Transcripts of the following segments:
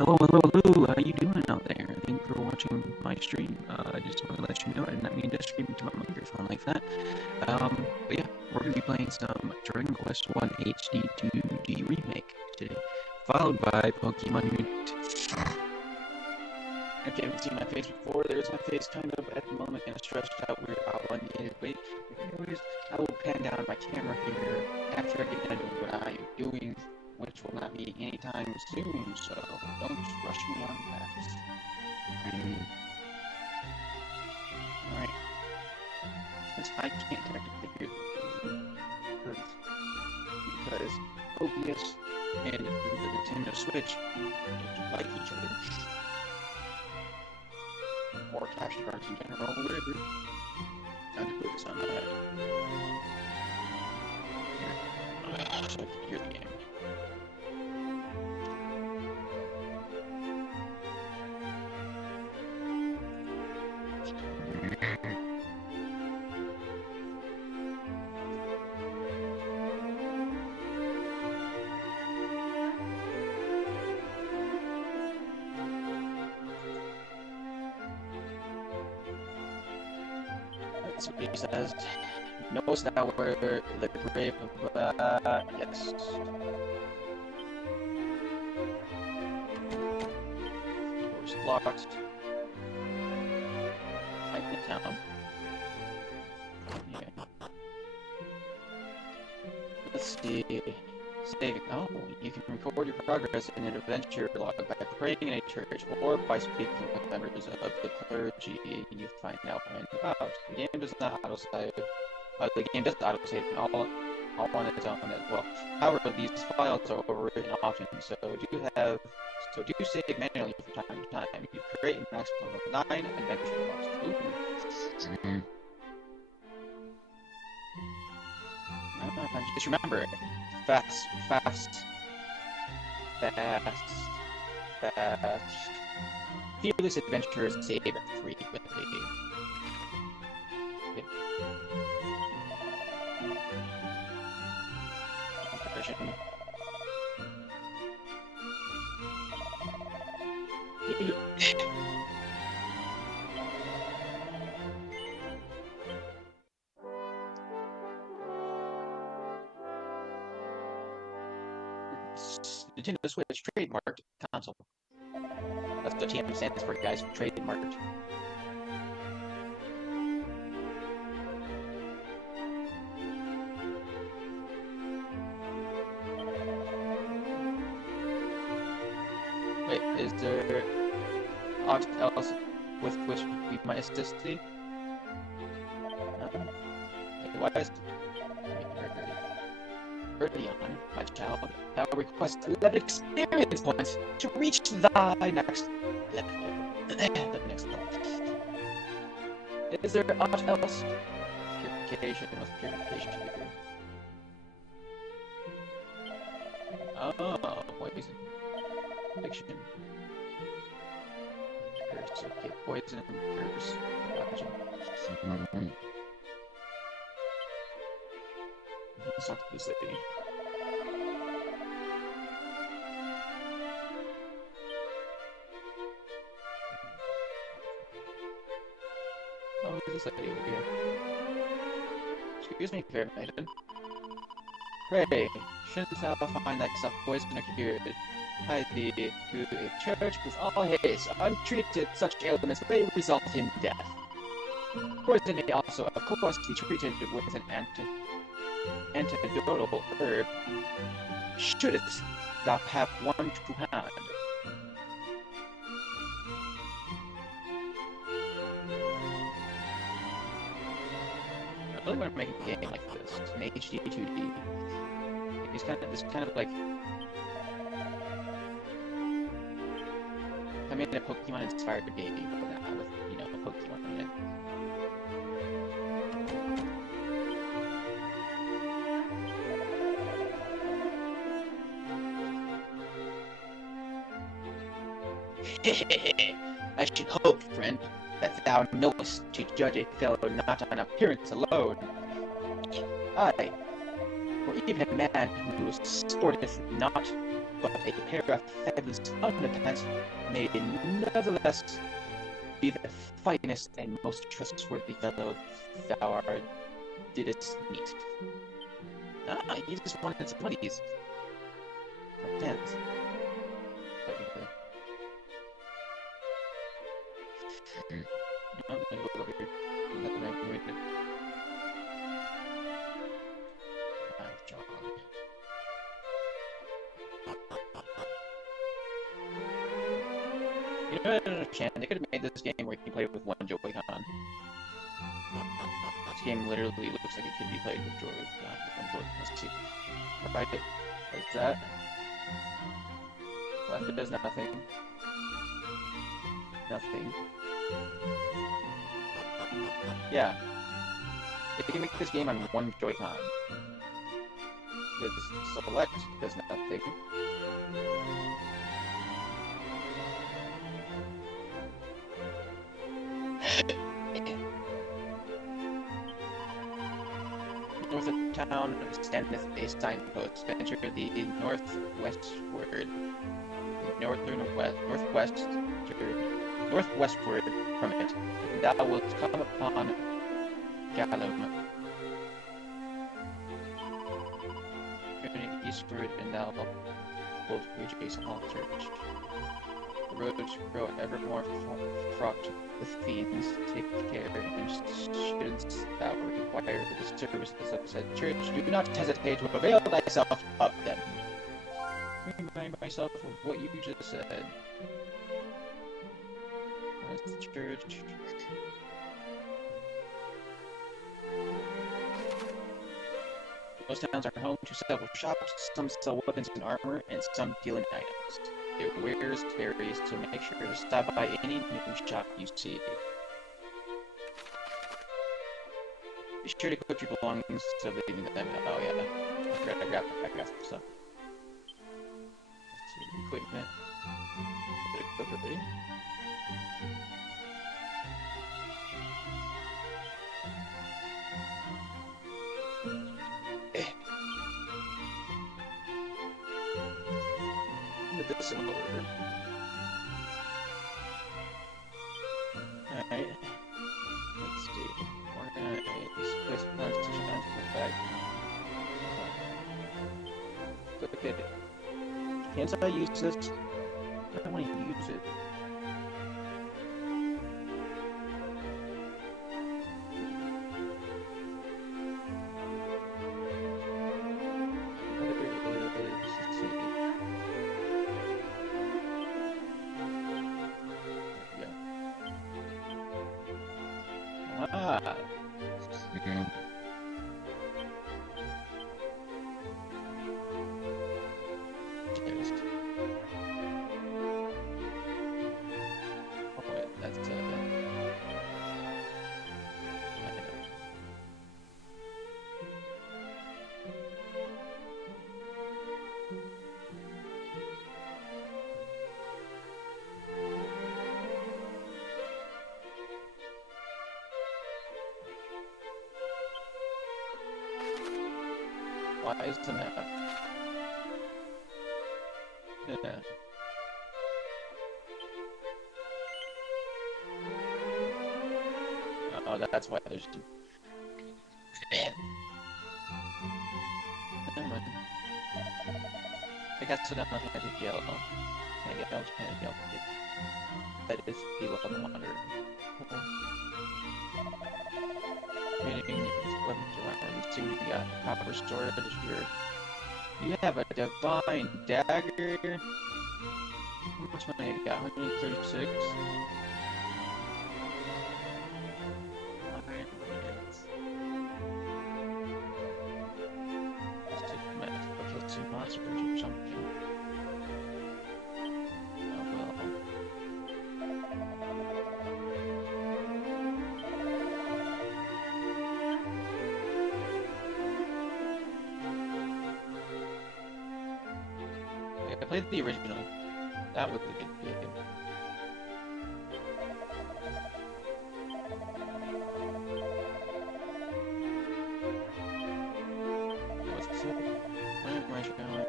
Hello, hello, hello. How you doing out there? Thank you for watching my stream. I just want to let you know I did not mean to scream into my microphone like that. But yeah, we're going to be playing some Dragon Quest I HD-2D remake today, followed by Pokemon Unit. If you haven't seen my face before, there's my face kind of at the moment kind of stretched out, weird, elongated. Wait, anyways, I will pan down my camera here after I get done doing what I am doing, which will not be anytime soon, so don't rush me on that. Alright. Since I can't technically hear the because OBS and the Nintendo Switch don't like each other. Or capture cards in general, whatever. Time to focus on that. So I can hear the game. That's what he says. Knows that we're the grave of, yes. Doors blocked. I can town. Yeah. Let's see. Saving. Oh, you can record your progress in an adventure log by praying in a church or by speaking with members of the clergy you find out and about. The game does not autosave. The game does autosave all on its own as well. However, these files are overwritten often, so do save manually from time to time. You create a maximum of 9 adventure logs. Ooh. Just remember, fast. Fearless adventurers save frequently. Okay. Nintendo Switch trademarked console. That's what TM stands for, guys. Trademarked. Wait, is there aught else with which we might assist thee? Why is Early on, my child, thou request 11 experience points to reach thy next level. The next level. Is there aught else? Purification, what's purification here? Oh, poison. Addiction. Curse, okay, poison, curse. Gotcha. Let's talk to this lady. Oh, who's this lady over here? Excuse me, fair maiden. Pray, shouldn't thou find thyself poisoned or cured? Hide thee to a church with all haste. Untreated, such ailments may result in death. Poison may also, of course, be treated with an antidotal herb, shouldst thou have one to hand. I really want to make a game like this, an HD-2D. It's kind of like I made a Pokemon-inspired game, but not with, Pokemon in it. I should hope, friend, that thou knowest to judge a fellow not on appearance alone. Aye, for even a man who sporteth not but a pair of fabulous underpants may nevertheless be the finest and most trustworthy fellow thou didst meet. Ah, he just wanted some buddies. Like pants. Oh, let me go over here. Nothing I can read it. You know, I don't understand. They could have made this game where you can play with one Joy-Con. This game literally looks like it could be played with Joy-Con. Let's see. Right, like that. Left does nothing. Nothing. Yeah. They can make this game on one Joy-Con. With select does nothing. North of town standeth a signpost. Venture the northwestward from it, and thou wilt come upon Gallum. Turning eastward, and thou wilt reach a small church. The roads grow ever more fraught with fiends. Take care, and shouldst thou require the services of said church, do not hesitate to avail thyself of them. Remind myself of what you just said. That's the church. Most towns are home to several shops. Some sell weapons and armor, and some deal in items. It wares varies, so make sure to stop by any new shop you see. Be sure to equip your belongings instead of leaving them. Oh yeah, I grab some stuff. Let's see, equipment. Equip everybody. Put this in order. Alright. Let's see. Organize. Place plans to shine to the bag. Look at it. Can't I use this? I don't want to use it. Ah. Cheers. Oh wait, that's I know. Why is the map? Yeah. Oh, that's why there's two. Never mind. I got so down I had to yell. That is the level monitor. Meaning weapons around. Let's see what you got. Copper storage here. You have a divine dagger. How much money you got? 136. Let's take a minute to kill some monsters or something. Oh well. I played the original. That was a good game. That was sick. Where am I going?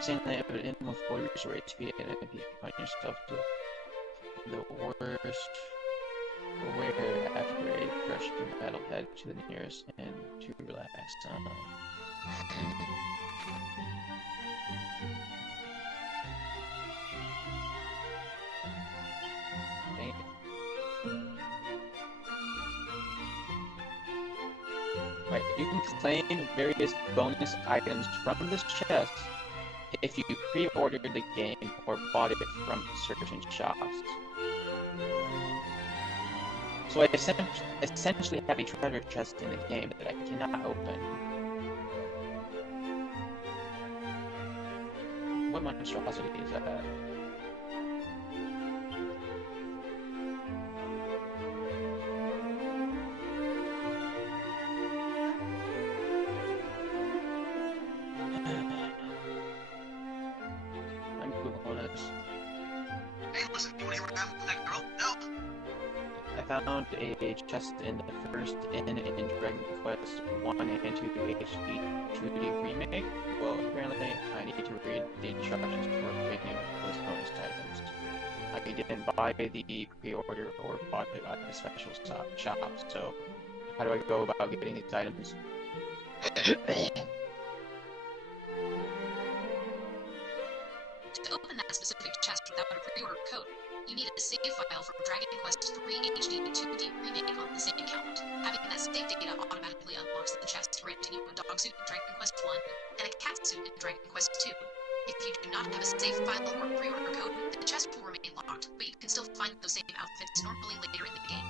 Saying that if an with full restore HP and if you find yourself to the worst, aware after a crushing battle, head to the nearest and to relax. Dang it. Right, you can claim various bonus items from this chest if you pre-ordered the game or bought it from certain shops. So I essentially have a treasure chest in the game that I cannot open. What monstrosity is that? I'm Googling this. Hey, listen, you wanna hear what happened with that girl? No. I found a chest in the first in Dragon Quest 1 and 2 HD-2D remake. Well, apparently I need to read the instructions for obtaining those bonus items. I didn't buy the pre-order or bought it at a special shop, so how do I go about getting these items? To open that specific chest without a pre-order code, you need a save file from Dragon Quest 3 HD-2D remake on the same account. Having that save data automatically unlocks the chest, granting you a dog suit in Dragon Quest 1 and a cat suit in Dragon Quest 2. If you do not have a save file or pre-order code, the chest will remain locked, but you can still find those same outfits normally later in the game.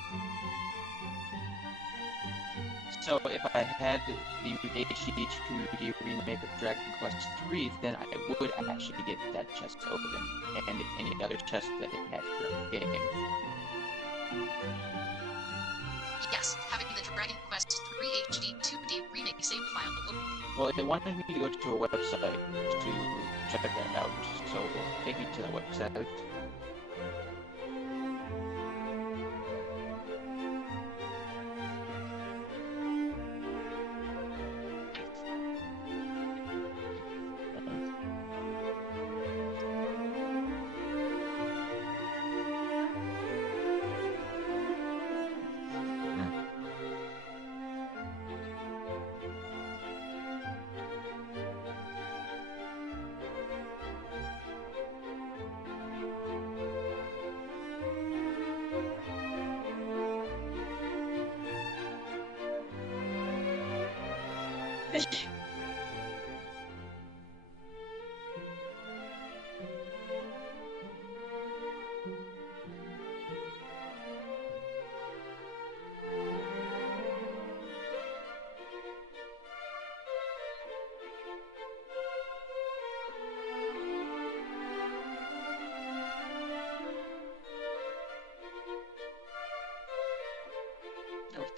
So if I had the HD-2D remake of Dragon Quest 3, then I would actually get that chest open, and any other chest that it had for the game. Yes, having the Dragon Quest 3 HD-2D remake save file will... Well, it wanted me to go to a website to check that out, so take me to the website.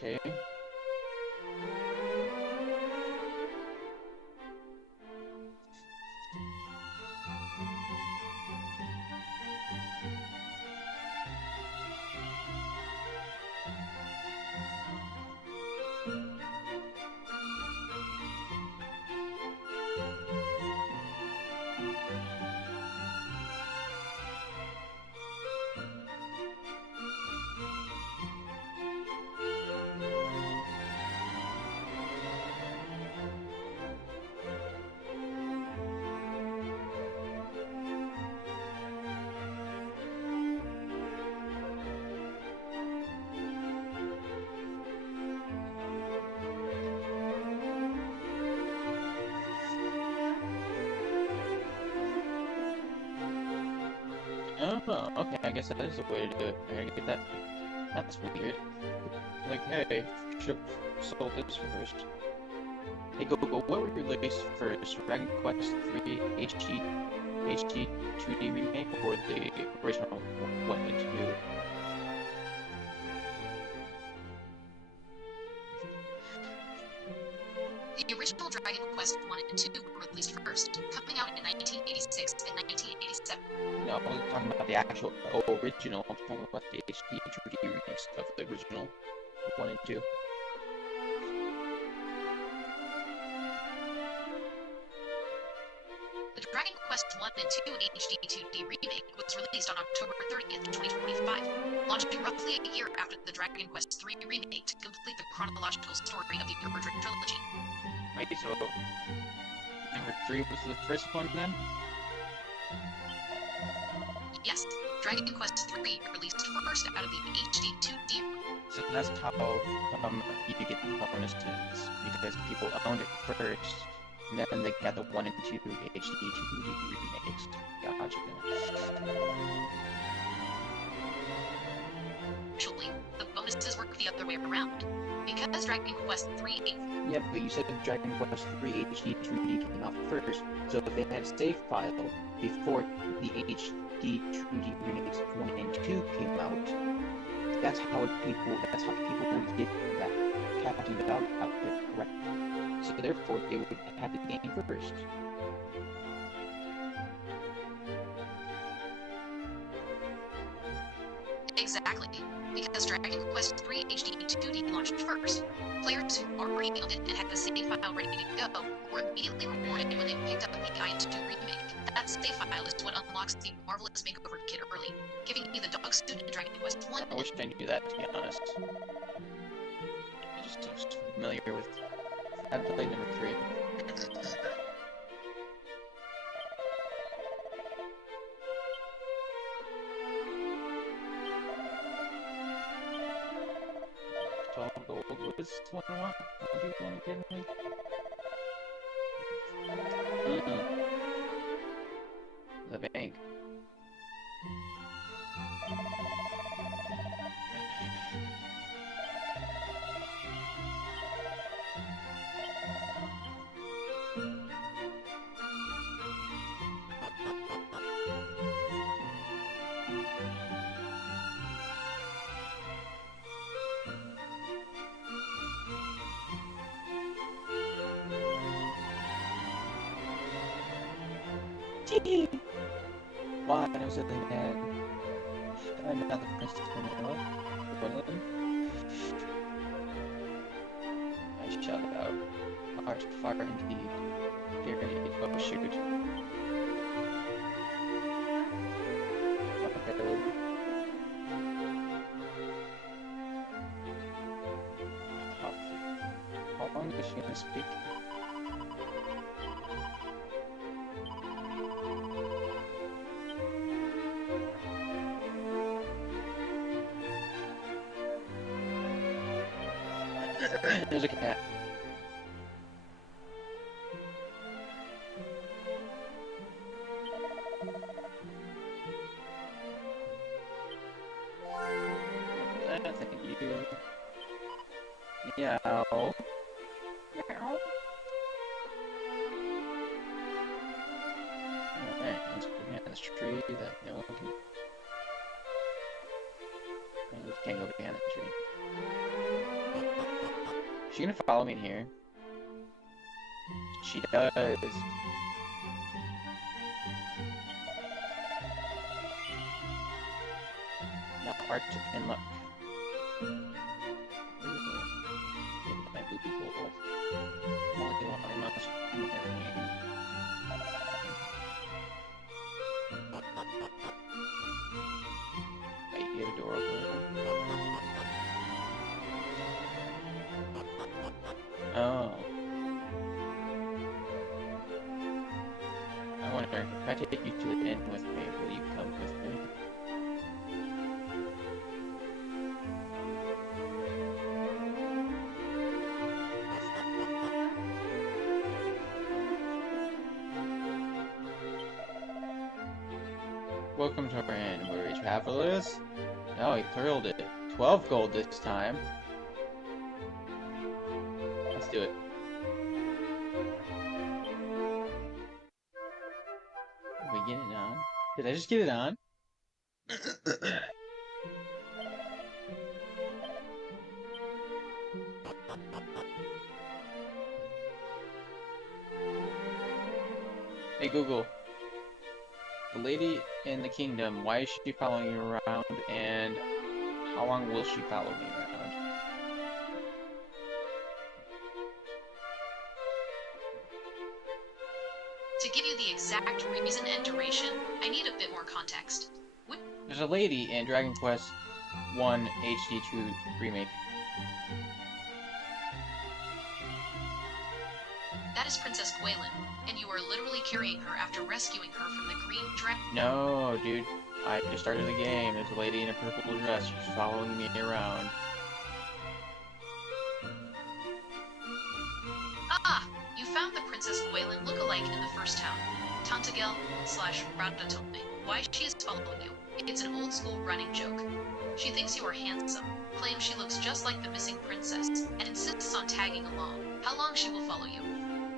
Okay. Oh, okay, I guess that is the way to do it. I gotta get that. That's weird. Like, hey, should've sold this first. Hey, Google, what were your released first? Dragon Quest 3 HD 2D remake or the original 1 and 2? The original Dragon Quest 1 and 2 were released first, coming out in 1986 and 1987. No, I was talking about the actual original. I'm talking about the HD 2D remakes of the original 1 and 2. The Dragon Quest 1 and 2 HD-2D remake was released on October 30th, 2025, launching roughly a year after the Dragon Quest 3 remake to complete the chronological story of the original trilogy. Wait, so number 3 was the first one then? Yes, Dragon Quest 3 released first out of the HD-2D. So that's how you get the bonuses, because people owned it first, and then they got the 1 and 2 HD-2D remakes. Gotcha. Actually, the bonuses work the other way around. Because Dragon Quest 3... Yeah, but you said Dragon Quest 3 HD-2D came out first, so if they had a save file before the HD-2D remakes 1 and 2 came out, that's how people would get that Captain Dog outfit correct. So therefore, they would have the game first. Exactly. Because Dragon Quest 3 HD-2D launched first. Players who already owned it and had the save file ready to go were immediately rewarded when they picked up the I2 remake. That save file is what unlocks the Marvelous Makeover Kit early, giving you the dog suit in Dragon Quest 1. I wish I knew that, to be honest. I'm just so familiar with... I played number 3. Gold was what I want. What do you want to give me? The bank. Why I was really mad. I'm not the princess one of them. I shout out. Art fire indeed. Guaranteed. Oh shoot. Okay. How long is she gonna speak? There's a cat. Thank you. Meow. Meow. Alright, let's go behind this tree that no one can... We can't go behind that tree. Is she gonna follow me in here? She does. Now art and luck. My booty hole. Molly must be Wait, you have a door open? Oh. I wonder, if I take you to the inn with me, will you come with me? Welcome to our inn, weary travelers. Oh, he thrilled it. 12 gold this time. Let's do it. Did we get it on? Did I just get it on? Hey Google. The lady in the kingdom, why is she following you around, and how long will she follow me around? To give you the exact exact reason and duration, I need a bit more context. There's a lady in Dragon Quest 1 HD-2 remake. That is Princess Gwaelin, and you are literally carrying her after rescuing her from the green dragon. No, dude. I just started the game. There's a lady in a purple dress. She's following me around. Ah! You found the Princess Gwaelin look-alike in the first town. Tantagel/Ratatouille. Why she is following you? It's an old-school running joke. She thinks you are handsome, claims she looks just like the missing princess, and insists on tagging along. How long she will follow you?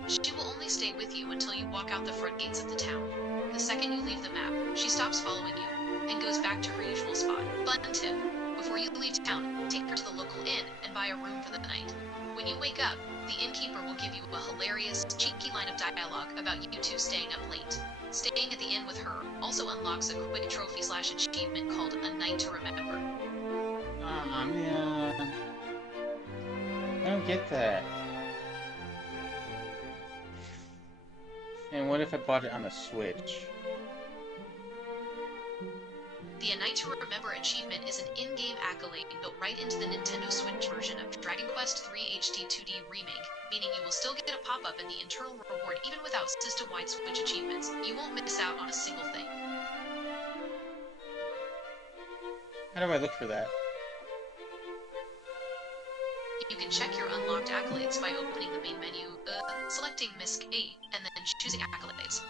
She will only stay with you until you walk out the front gates of the town. The second you leave the map, she stops following you, and goes back to her usual spot. Fun tip. Before you leave town, take her to the local inn and buy a room for the night. When you wake up, the innkeeper will give you a hilarious, cheeky line of dialogue about you two staying up late. Staying at the inn with her also unlocks a quick trophy/achievement called A Night to Remember. Aw, man. I don't get that. And what if I bought it on the Switch? The A Night to Remember achievement is an in-game accolade built right into the Nintendo Switch version of Dragon Quest III HD-2D Remake, meaning you will still get a pop-up in the internal reward even without system-wide Switch achievements. You won't miss out on a single thing. How do I look for that? You can check your unlocked accolades by opening the main menu, selecting MISC 8, and then choosing accolades.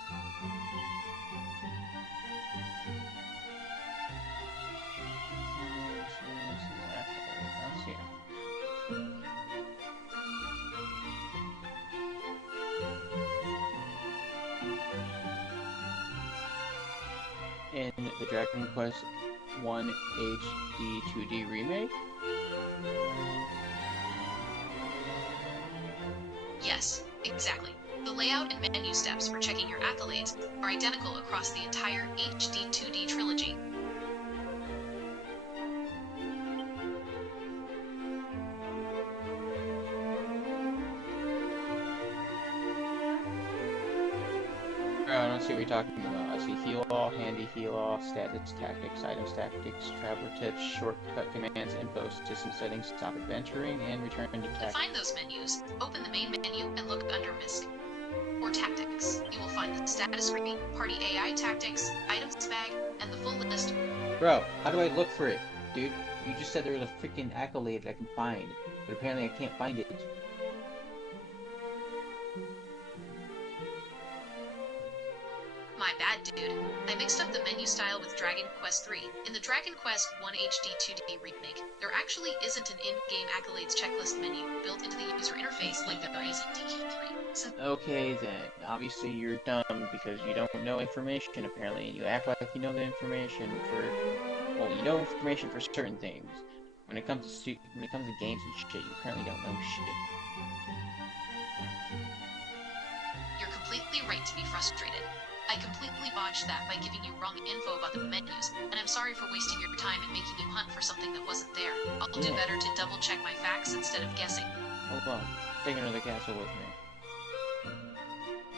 In the Dragon Quest 1 HD-2D remake? Yes, exactly. The layout and menu steps for checking your accolades are identical across the entire HD-2D trilogy. I don't see what you're talking about. I see heal all, handy heal all, status tactics, items tactics, traveler tips, shortcut commands, info, system settings, stop adventuring, and return to To tactics. find those menus, open the main menu and look under MISC or Tactics. You will find the status screen, party AI tactics, items bag, and the full list. Bro, how do I look for it? Dude, you just said there was a freaking accolade that I can find, but apparently I can't find it. My bad, dude. I mixed up the menu style with Dragon Quest III. In the Dragon Quest 1 HD-2D remake, there actually isn't an in-game accolades checklist menu built into the user interface like there is in DQ3. Okay then, obviously you're dumb because you don't know information apparently, and you act like you know the information for, well, you know information for certain things. When it comes to games and shit, you apparently don't know shit. You're completely right to be frustrated. I completely botched that by giving you wrong info about the menus, and I'm sorry for wasting your time and making you hunt for something that wasn't there. I'll do better to double-check my facts instead of guessing. Hold on, take her to the castle with me.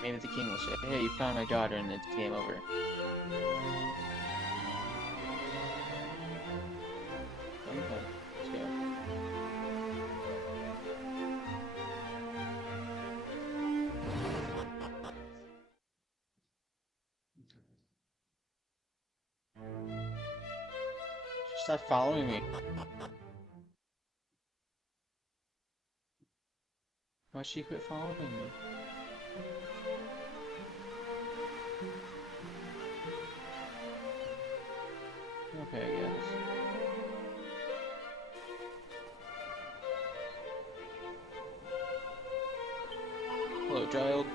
Maybe the king will say, hey, you found my daughter, and it's game over. Okay, let's go. Stop following me. Why she quit following me? Okay, I guess. Hello, child.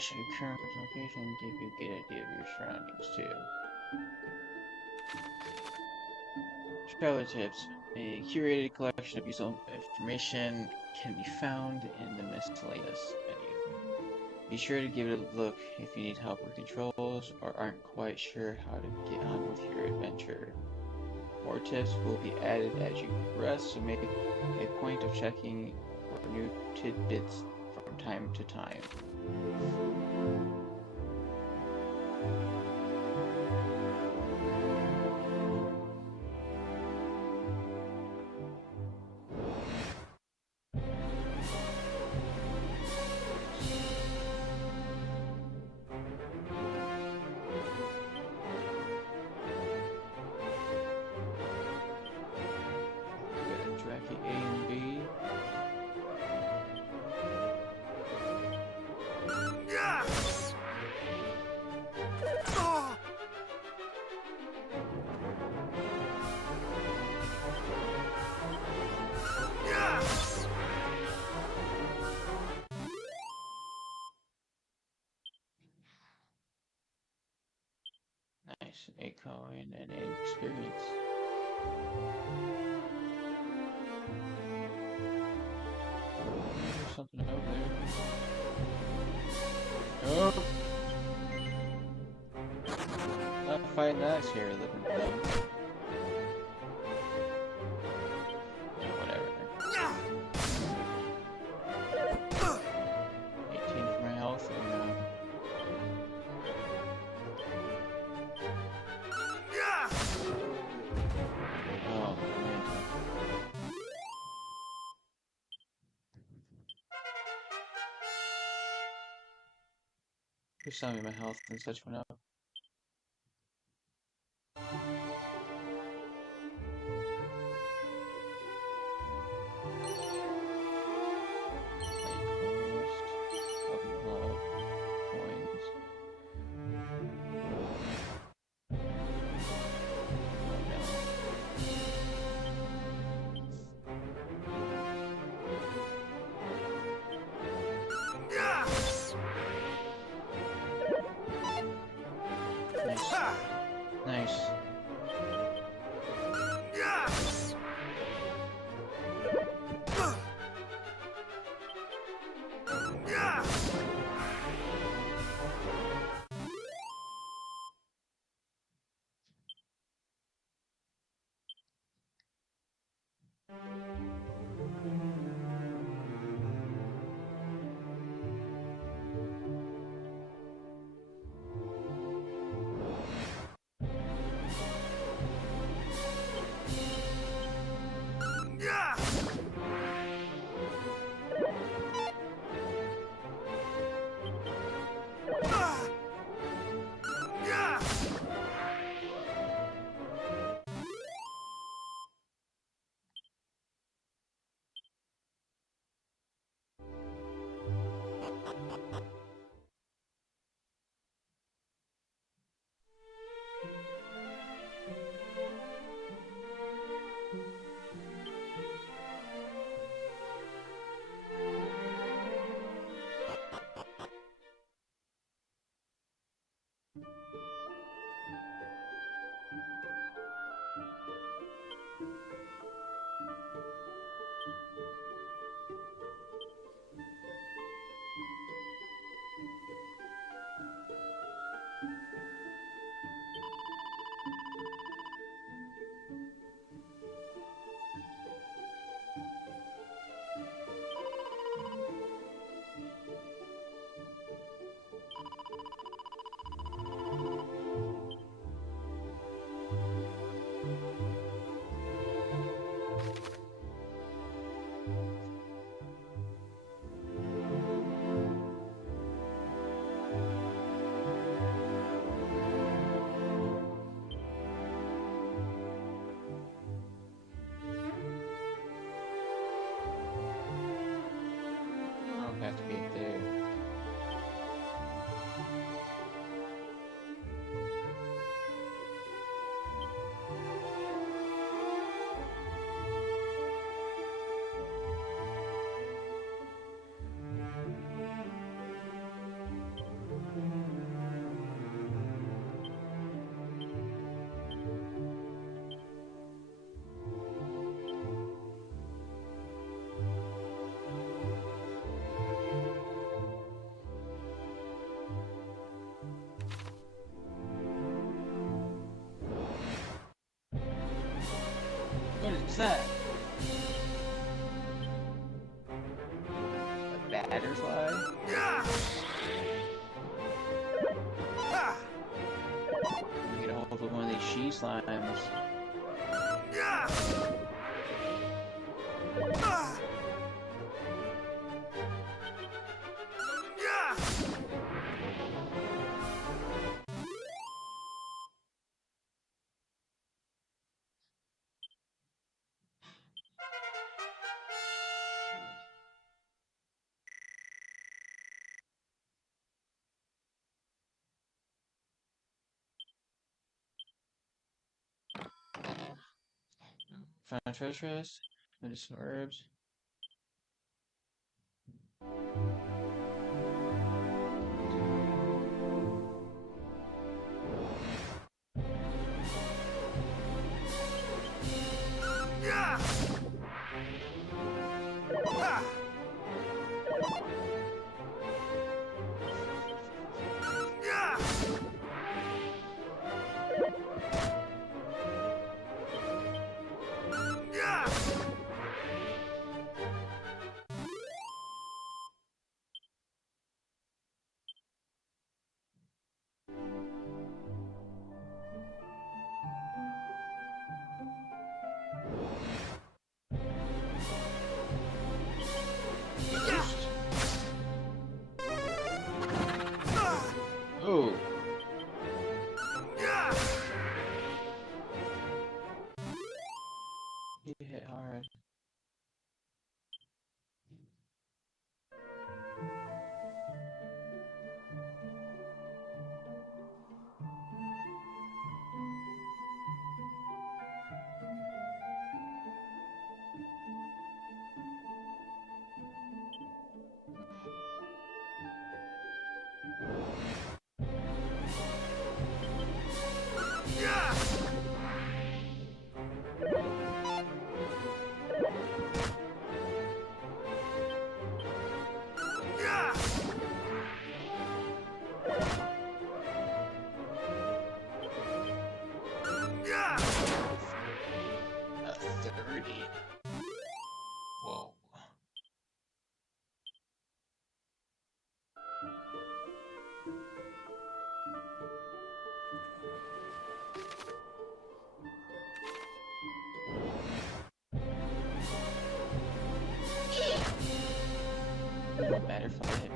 Should your current location give you a good idea of your surroundings too. Travel tips. A curated collection of useful information can be found in the miscellaneous menu. Be sure to give it a look if you need help with controls or aren't quite sure how to get on with your adventure. More tips will be added as you progress, so make a point of checking for new tidbits from time to time. Track A and B. Nice. A coin and an experience. There's something over there. Oh! Not fighting that scary looking thing. Yeah, whatever. 18 for my health and oh man. Just saw me my health and such went up. that? A butterfly? Get a hold of one of these she slimes. Found treasure chest, medicinal herbs. Oh. He hit hard. A 30. Whoa. Butterfly.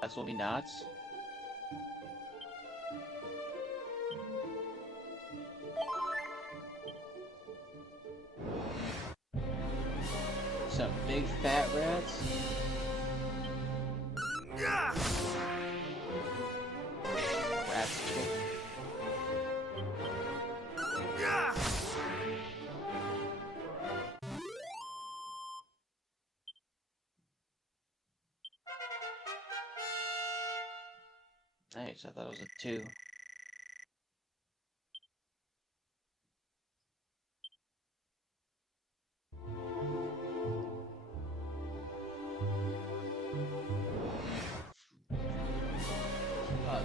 That's what we nuts. Some big fat rats. Rats. Nice, I thought it was a 2.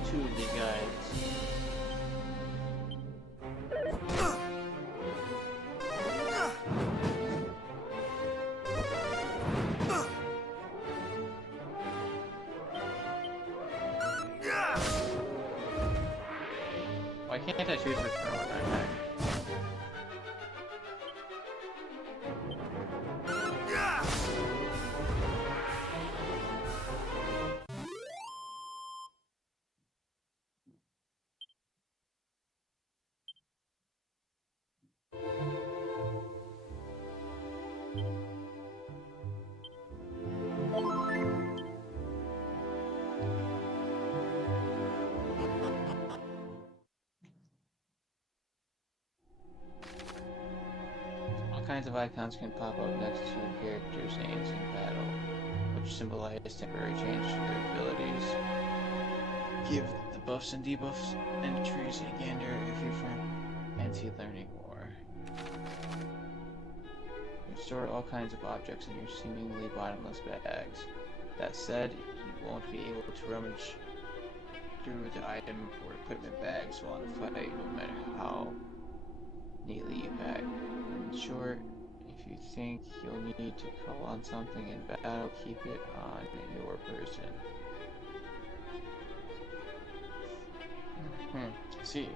Two of these guys. Why can't I choose which one I attack? kinds of icons can pop up next to characters' names in battle, which symbolize temporary change to their abilities. Give the buffs and debuffs entries a gander if you're fancy learning more. You store all kinds of objects in your seemingly bottomless bags. That said, you won't be able to rummage through the item or equipment bags while in a fight, no matter how neatly you pack. In short, if you think you'll need to call on something in battle, keep it on your person. I see.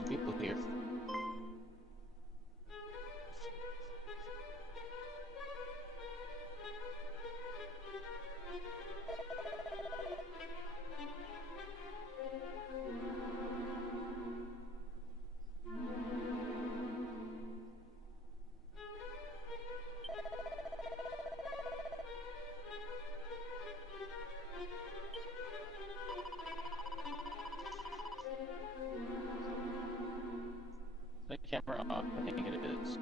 some people here. The camera off, I think it is.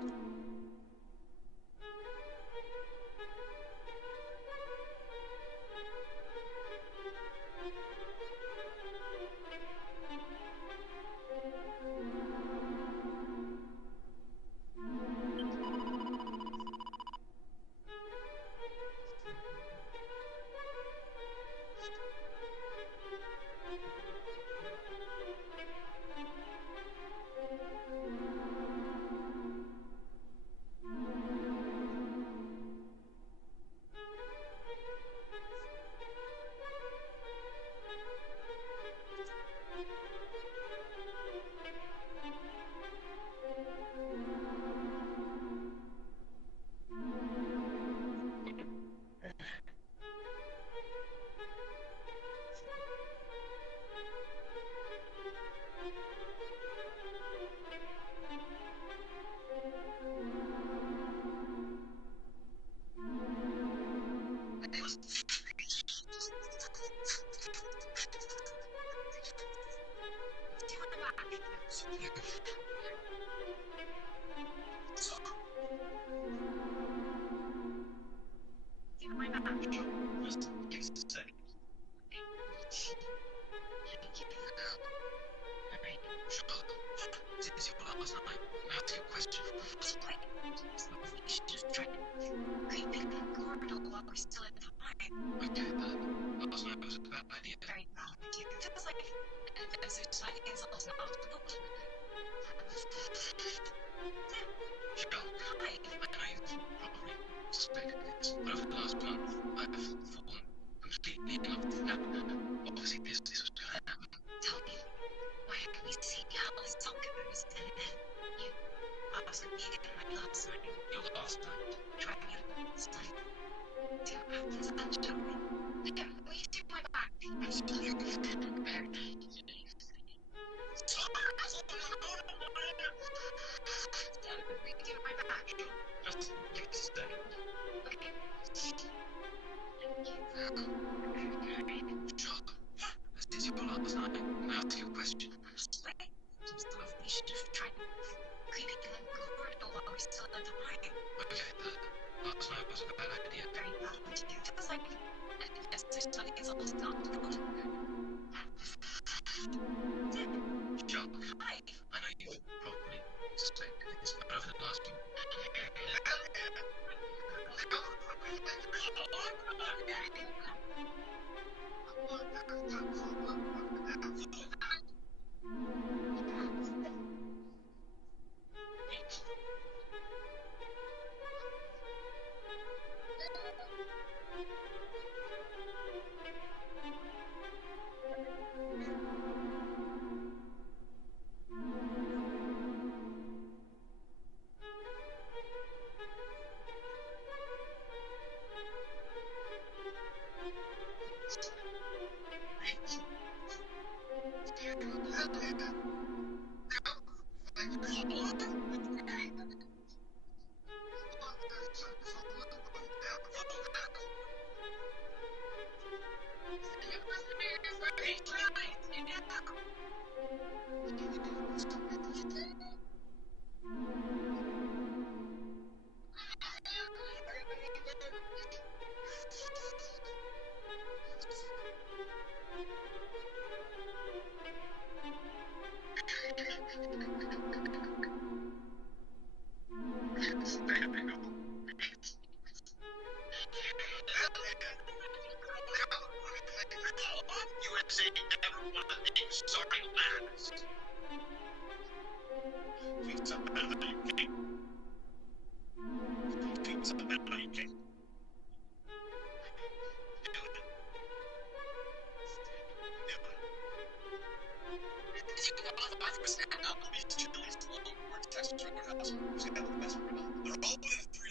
snack up, Louise Chili's along or Texas Roadhouse. Who's got the best burrito? They're all within $3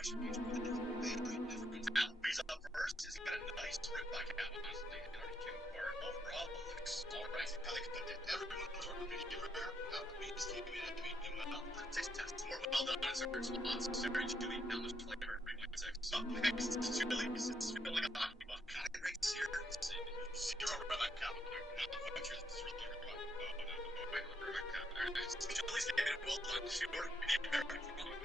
price range, but they look very different. Applebee's up first. It's got a nice ribeye cap, honestly, and our chicken part. Overall, it looks alright. How they cooked it. Everyone was ordered medium rare. Applebee's came in at medium well. Taste test more well done. It's lots of very chewy, now there's flavor. 3.6. Up next, Chili's. It's feeling like a hockey buck. Kind of great sear. Zero ribeye cap. No, ventures. It's really ribeye. Chili's came in well done. Sure. Medium rare.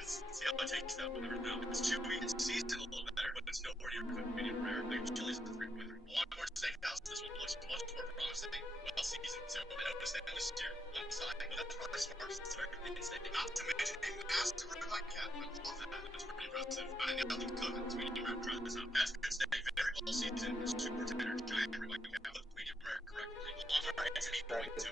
See how it tastes out. Never know. It's chewy. It's seasoned a little better, but it's nowhere near cooked medium rare. Like Chili's is 3.3. One more steakhouse. This one looks much more promising. Well seasoned too. I noticed that was sear on the side, but that's probably smart. It's a very good steak. Not to mention a massive ribeye cap. I love that. That's pretty impressive. I didn't know they cooked it. It's medium rare. Try this out. That's good steak. Very well seasoned. It's super tender. Giant ribeye cap. Cooked medium rare correctly. Alright, it's 8.2.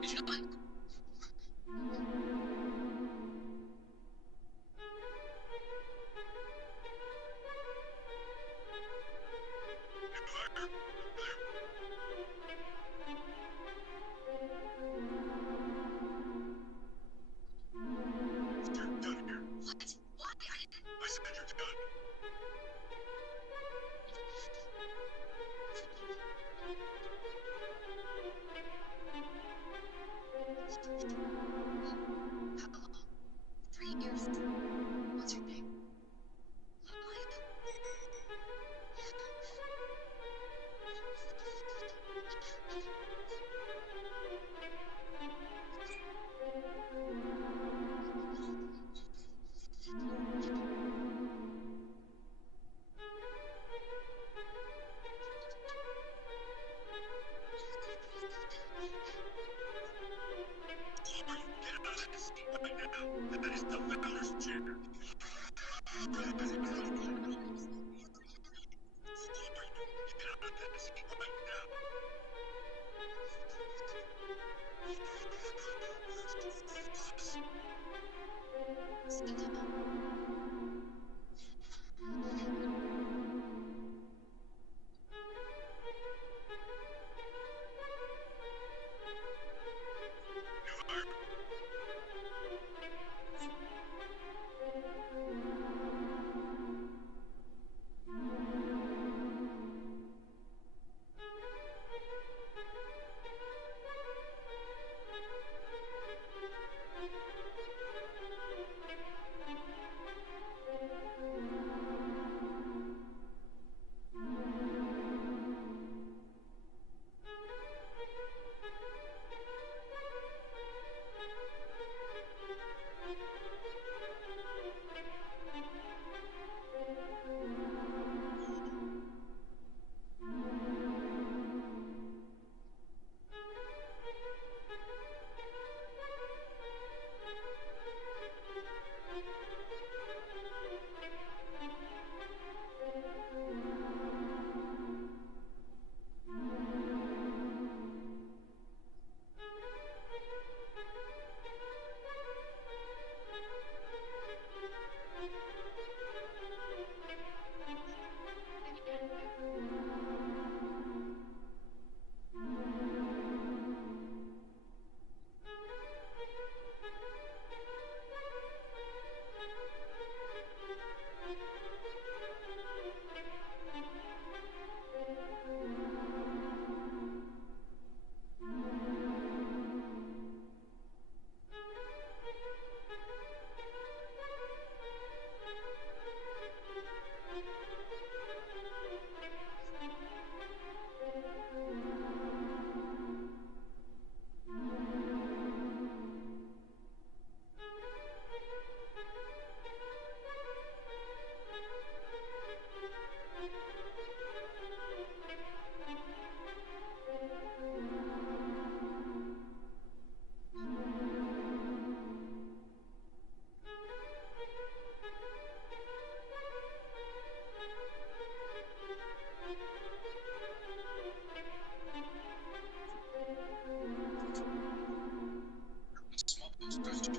Did you know it?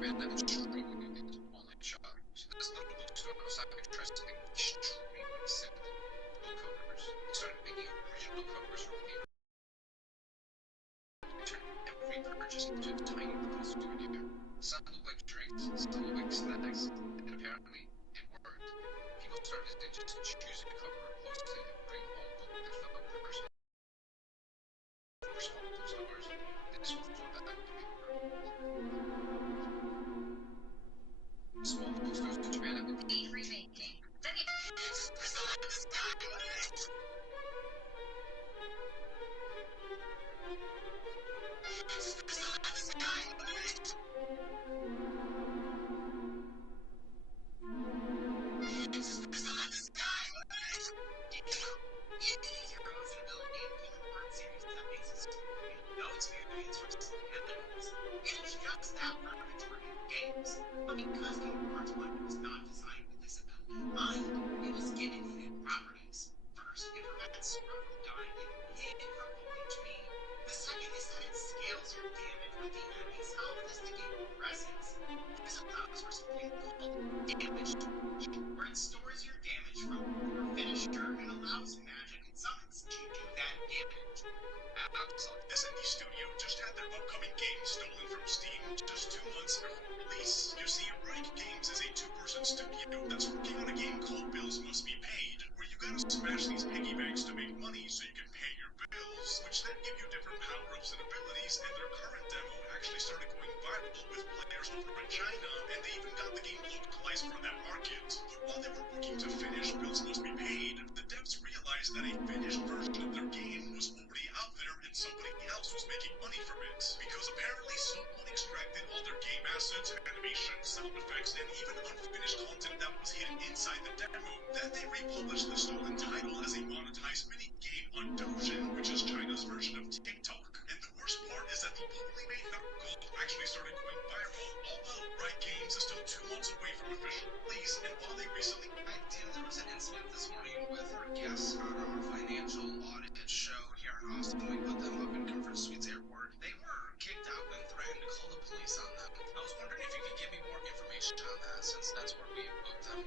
random and streaming online shop. So this little bookstore outside tries something extremely simple. Book covers. It started making original covers for paper. It turned every purchase into a tiny little souvenir. Some look like drinks, some look like snacks, and apparently it worked. People started to just choose a cover closely and bring home a book that felt personal. For small bookstores, this will throw that to paper. Small bookstores in Japan have been remaking. SND Studio just had their upcoming game stolen from Steam just 2 months before release. You see, Reich Games is a two-person studio that's working on a game called Bills Must Be Paid, where you gotta smash these piggy banks to make money so you can pay your bills, which then give you different power-ups and abilities, and their current demo actually started going viral with players over in China, and they even got the game localized for that market. But while they were working to finish Bills Must Be Paid, the devs realized that a finished version of their game was already out there and somebody else was making money from it. Because apparently someone extracted all their game assets, animations, sound effects, and even unfinished content that was hidden inside the demo. Then they republished the stolen title as a monetized mini-game on Douyin, which is China's version of TikTok. And the worst part is that the poorly made article actually started going viral, all while Riot Games is still 2 months away from official release, and while they recently... there was an incident this morning with our guests on our financial audit show here in Austin. We put them up in Conference Suites Airport. They were kicked out and threatened to call the police on them. I was wondering if you could give me more information on that, since that's where we booked them.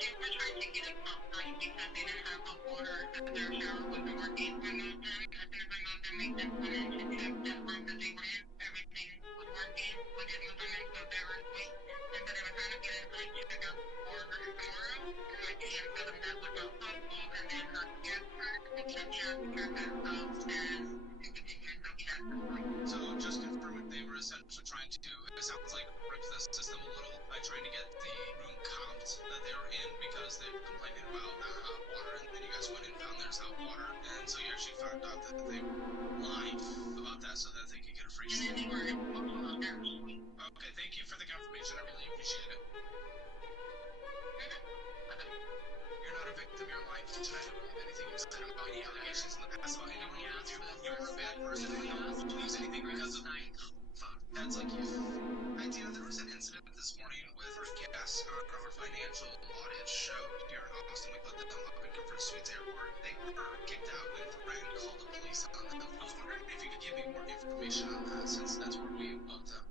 They were trying to get us offline because they didn't have hot water and their shower wasn't working. I moved them. As soon as I moved them, made them come in to check that room that they were in. Everything was working. We did move them into a better suite. And so they were trying to get us like check out order tomorrow. And I can't tell them that was not possible. And then her guest and she turned that off and continued looking at the room. So just confirming, they were essentially trying to do, it sounds like, rip the system a little by trying to get the room comped that they were in because they were complaining about not hot water, and then you guys went and found there's hot water, and so you actually found out that they were lying about that so that they could get a free And then they were in their suite. Okay, thank you for the confirmation, I really appreciate it. You're not a victim, you're lying. I don't believe anything you said about any allegations in the past about anyone with you. You were a bad person, and no one believes anything because of fuck, that's like you. Idea, there was an incident this morning with our guests on our financial audit show here in Austin. We put them up in Conference Suites Airport. They were kicked out and threatened to call the police on them. I was wondering if you could give me more information on that, since that's where we booked them.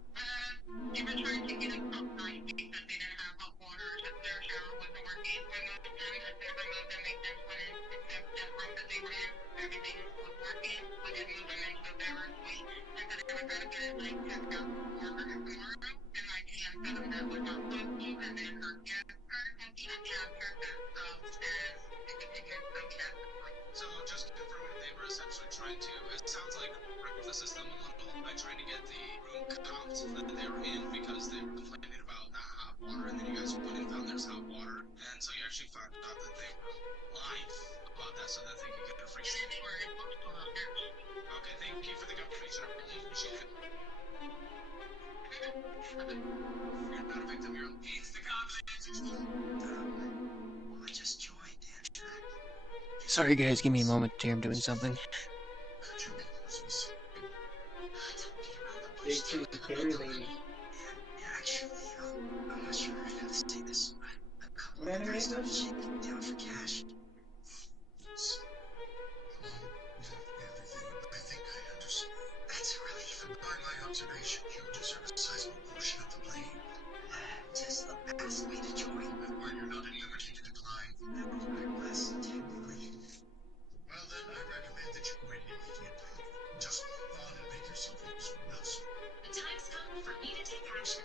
They were trying to get us offline because they didn't have hot water and their shower wasn't working. I moved them. As soon as I moved them, made them come in to check that room that they were in. Everything was working. We did move them into a better suite. And so they were trying to get us like checked out order tomorrow. And I can't tell them that was not possible. And then her guest and she turned that off and continued looking at the room. So just confirming, they were essentially trying to, it sounds like, wreck the system a little by trying to get the room comped that they were in because they were complaining about not hot water, and then you guys went and found there's hot water, and so you actually found out that they were lying about that so that they could get a free And then they were able to pull out their suite. Okay, thank you for the confirmation, I really appreciate it. You're not a victim, you're it's the cops. Well, I just joined, Andrew. Sorry guys, give me a moment here, I'm doing something. Big two, very lady. Actually, I'm not sure how to say this. A couple What of anime guys is got this? shaken down for cash. I think I understand. That's a relief. By my observation, you deserve a sizable portion of the blame. best way to join. And when you're not at liberty to decline, I guess technically. Well then, I recommend that you quit immediately. Just move on and make yourself useful elsewhere. The time's come for me to take action.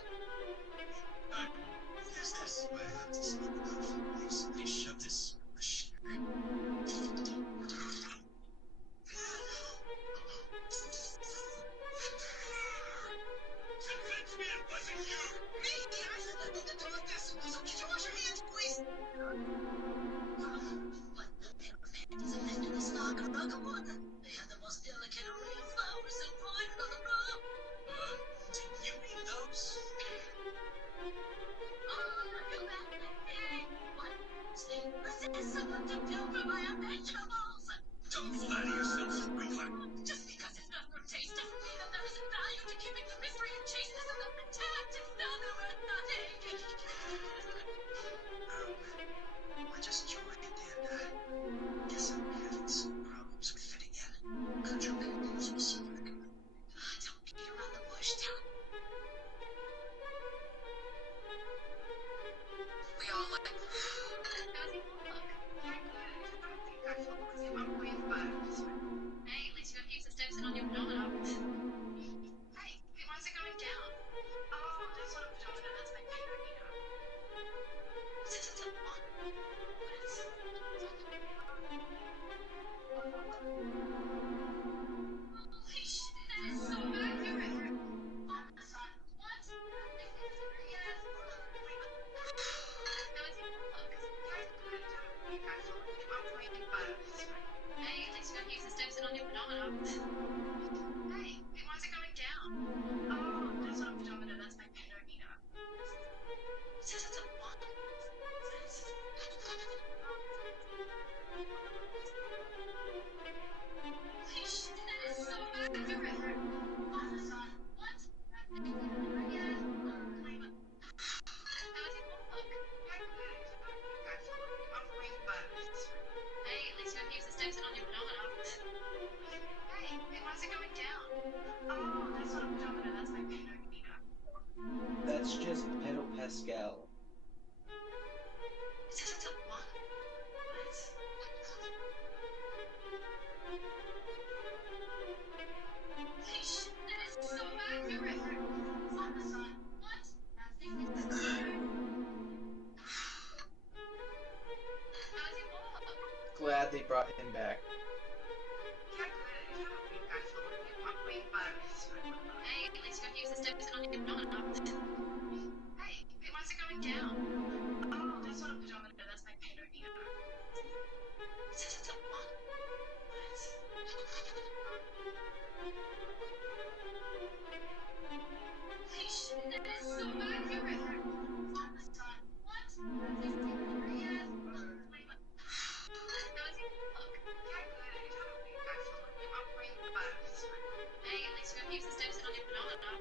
What is this? I have to speak about please. They shove this machinery. Convince me it wasn't you! Me? I said nothing to do with this. So can you wash your hands, please? What the pale panties have left in the stock are Pokémon. They have the most delicate array of flowers embroidered on the robe. Did you eat those? You back there. What? Say, possess someone to pilfer my unmentionables. Don't flatter yourself, sweetheart. Just because it's not your taste doesn't mean that there isn't value to keeping the mystery and chasteness of them intact. Now they're worth nothing. I just joined and, guess I'm having some problems with fitting in. Could you use me some recommend? Don't beat around the bush, Tom. We all like... Hey, at least you got used to steps in on your phenomenon. Hey, why is it going down? Oh, that's not a phenomenon, that's my favorite, you know. It says it's a one. Holy shit, that is so accurate! On the sun, what? Yes. Hey, at least you got used to steps in on your phenomenon. Hey, why is it going down? Oh, that's not a phenomena, that's my pedometer. It says it's a one. Holy shit, that is so accurate! On the sun, what? Yes. Hey, at least you got used to steps in on your phenomenon. Hey, why is it going down? Oh, that's not a phenomena, that's my pedometer. That's just pedopascal. It says it's a one. What? Holy shit, that is so accurate! On the sun, what? How's it walk? Glad they brought him back. Hey, at least you got used to steps in on your phenomenon. Hey, why is it going down? Oh, that's not a pedometer, that's my pedometer. It says it's a one. What? Holy shit, that is so accurate! On the sun, what? Yes. How's it look? Hey, at least you got used to steps in on your phenomenon.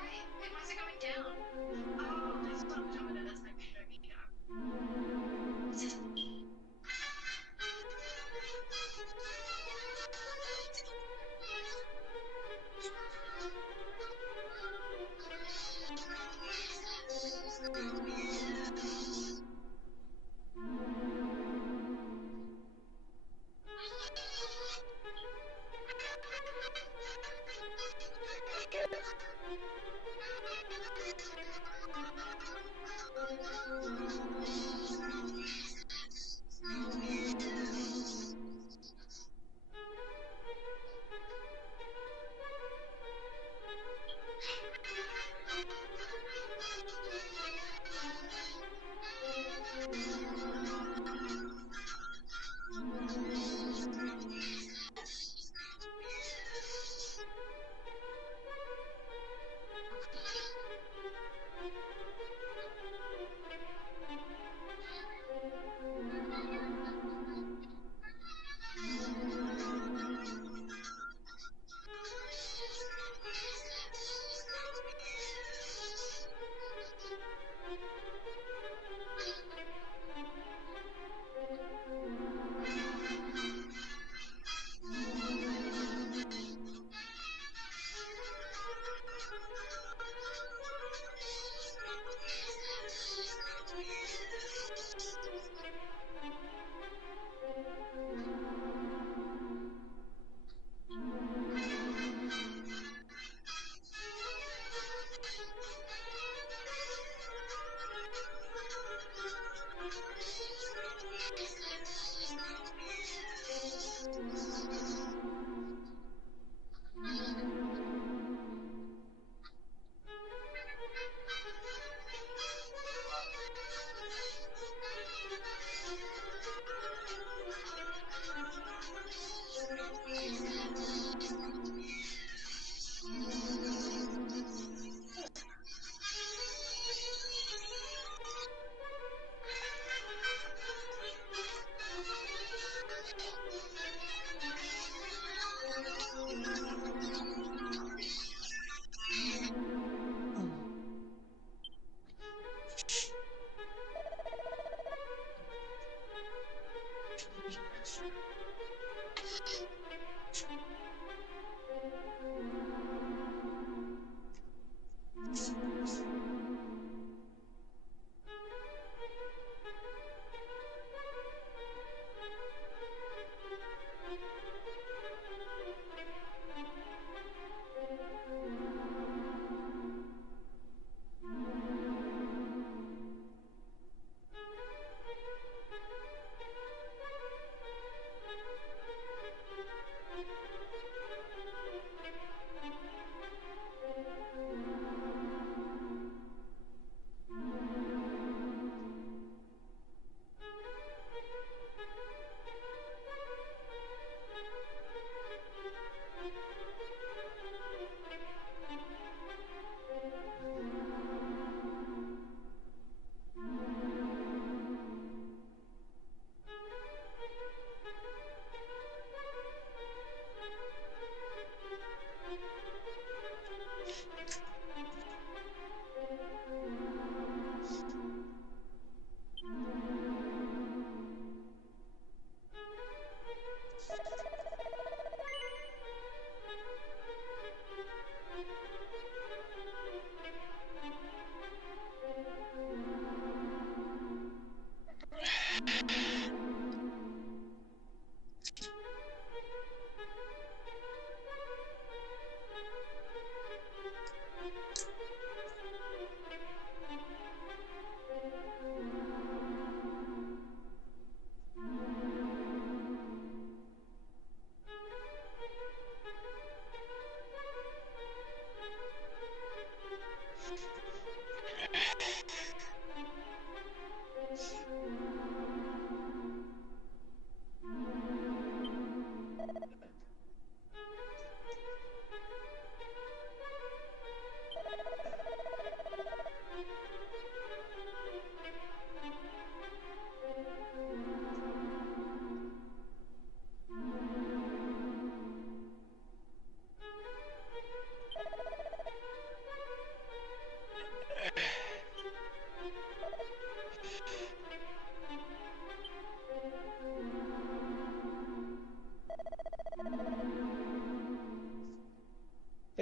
Hey, why is it going down? Oh, that's not a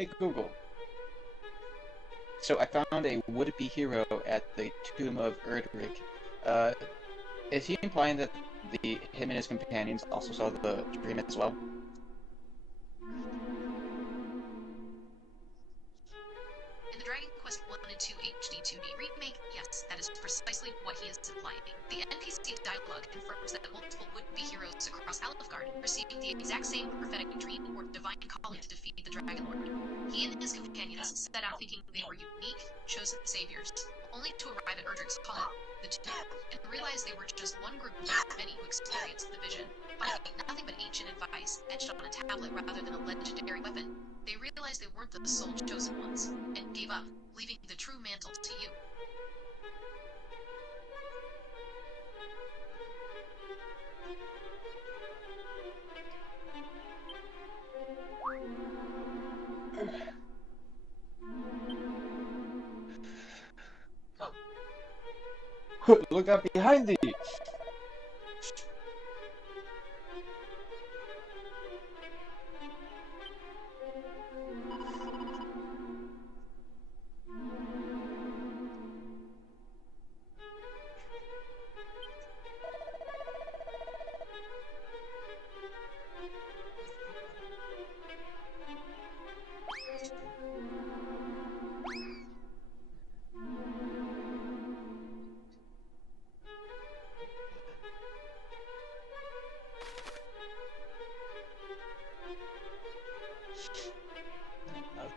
Hey Google. So I found a would-be hero at the tomb of Erdrick. Is he implying that him and his companions also saw the dream as well? In the Dragon Quest 1 and 2 HD-2D remake, yes, that is precisely what he is implying. The NPC dialogue confirms that multiple would-be heroes across Alfgard received the exact same prophetic dream or divine calling to defeat the Dragon Lord. He and his companions set out thinking they were unique, chosen saviors, only to arrive at Erdrick's Hall, the tomb, and realize they were just one group of many who experienced the vision. Finding nothing but ancient advice etched on a tablet rather than a legendary weapon, they realized they weren't the sole chosen ones, and gave up, leaving the true mantle to you. Look out behind thee!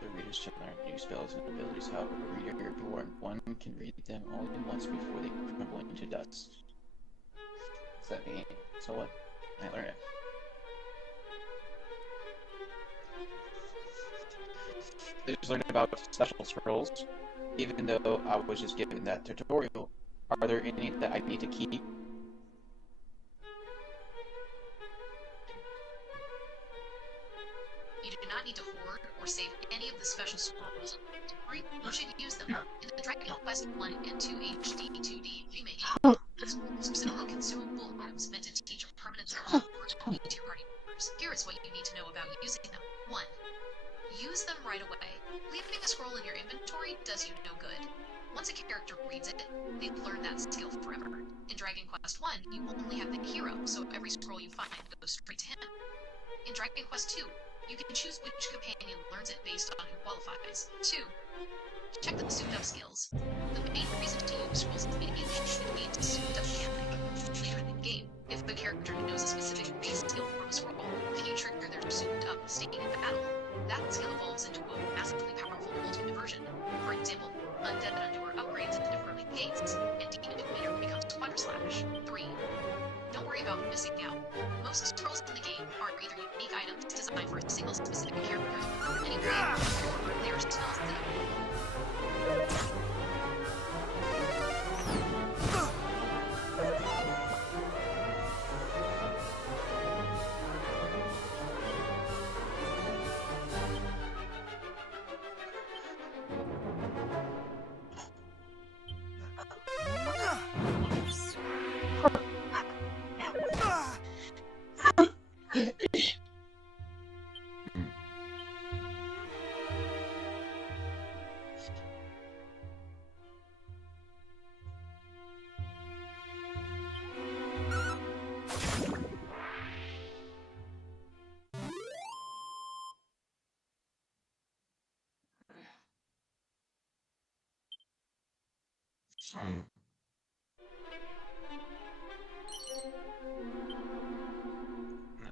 The readers should learn new spells and abilities, however, reader one can read them only once before they crumble into dust. What's that mean? So what? I learn it. I just learned about special scrolls, even though I was just given that tutorial. Are there any that I need to keep? You do not need to hoard or save any of the special scrolls. You should use them. In the Dragon Quest 1 and 2 HD-2D remake, specific consumable items meant to teach a permanent skill or only to your party members. Here is what you need to know about using them. 1. Use them right away. Leaving a scroll in your inventory does you no good. Once a character reads it, they learn that skill forever. In Dragon Quest 1, you only have the hero, so every scroll you find goes straight to him. In Dragon Quest 2, you can choose which companion learns it based on who qualifies. 2. Check the souped up skills. The main reason to use scrolls immediately is the souped up mechanic. Later in the game, if a character knows a specific base skill from a scroll, then you trigger their souped up state in battle. That skill evolves into a massively powerful ultimate version. For example, Undead Undoer upgrades into Whirling Gates, and Demon Invader becomes Quadrislash. 3. Don't worry about missing out. Most scrolls in the game are either unique items designed for a single specific character, or any or they are spells that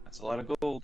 That's a lot of gold.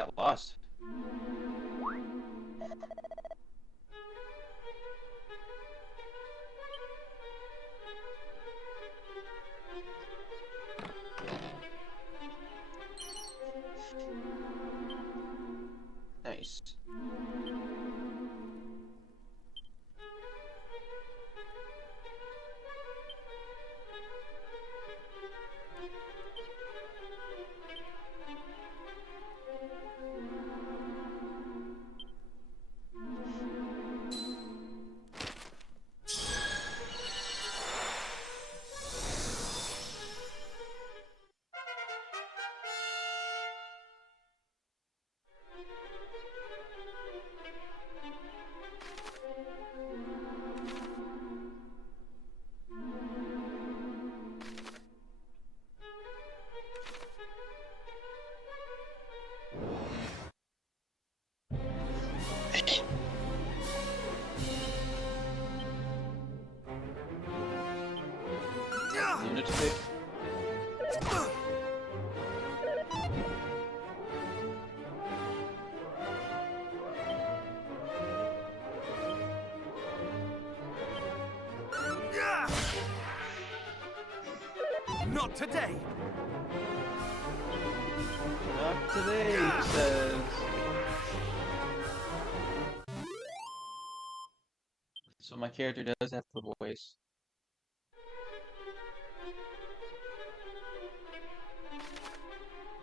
got lost. Nice. Lunatic. Not today. Not today, he says. So my character does have the voice.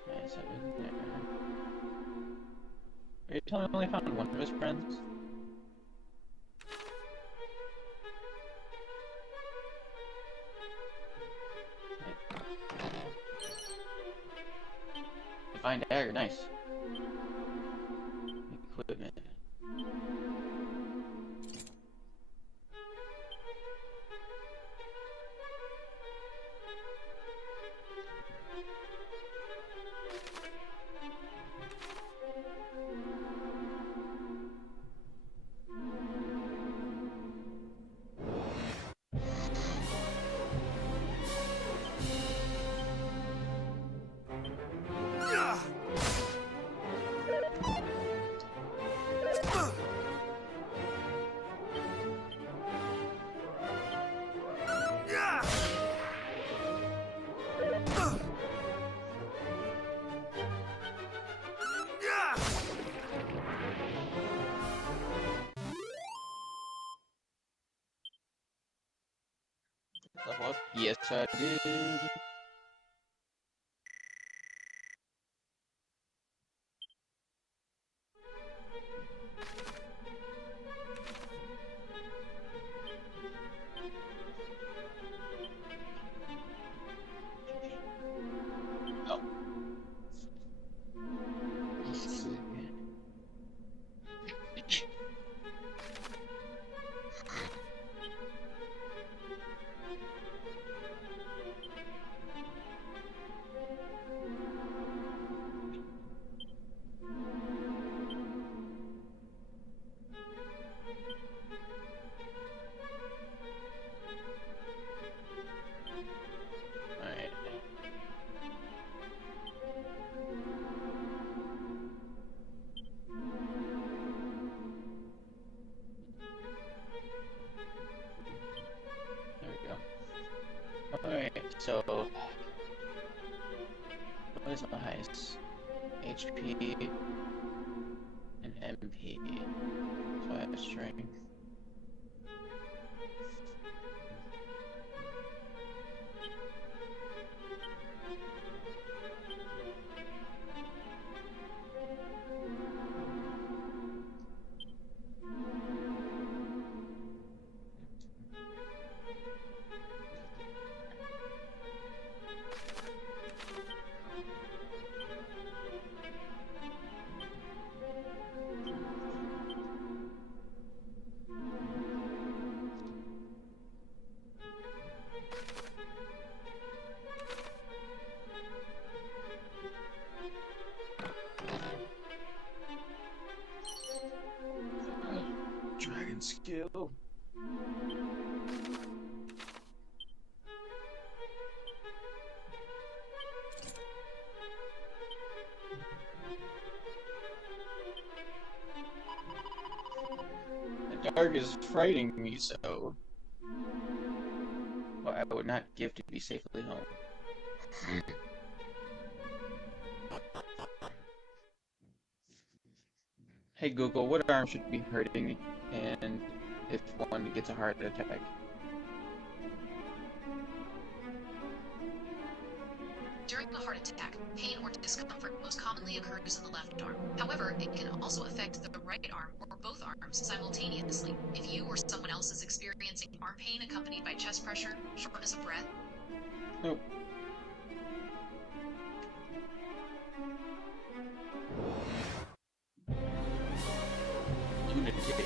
Nice, I've been there. Are you telling me I only found one of his friends? Divine dagger, nice. Equipment. Level up? Yes, I did. Oh. Let's see. Alright. There we go. Alright, so what is my highest? HP and MP. So I have strength. Dragon skill. dark is frightening me so. What I would not give to be safely home. Hey Google, what arm should be hurting me? And if one gets a heart attack? During a heart attack, pain or discomfort most commonly occurs in the left arm. However, it can also affect the right arm or both arms simultaneously. If you or someone else is experiencing arm pain accompanied by chest pressure, shortness of breath. Nope. Lunatic.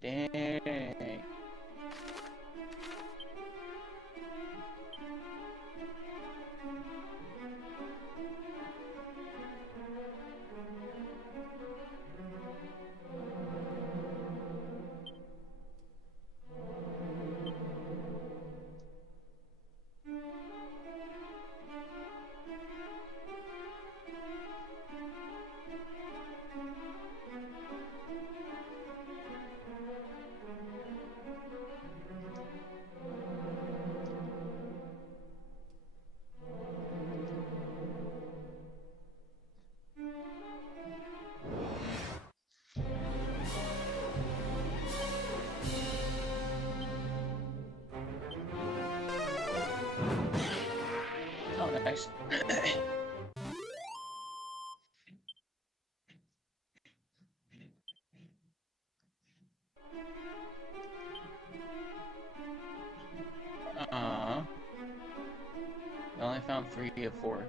Dang. Oh, nice. I only found 3 of 4.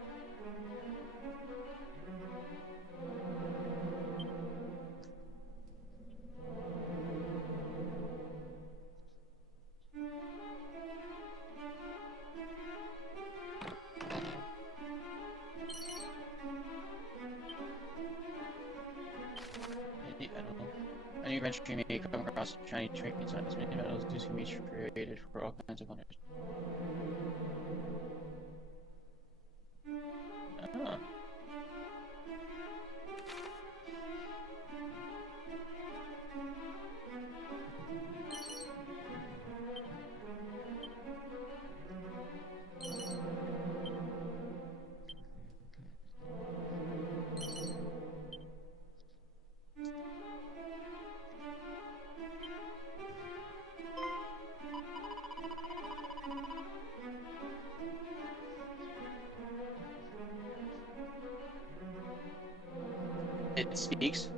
Any adventure you may come across shiny trinkets on its many metals. These can be traded for all kinds of wonders. Ah. It speaks.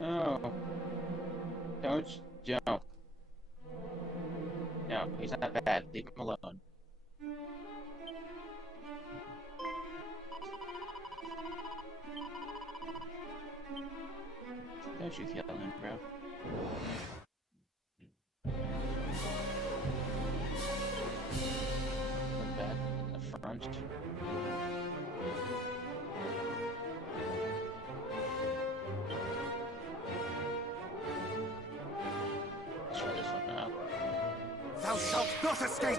No. Don't jump. No, he's not bad. Leave him alone. Don't you kill him, bro. Put that in the front. Let's try this one out. Thou shalt not escape!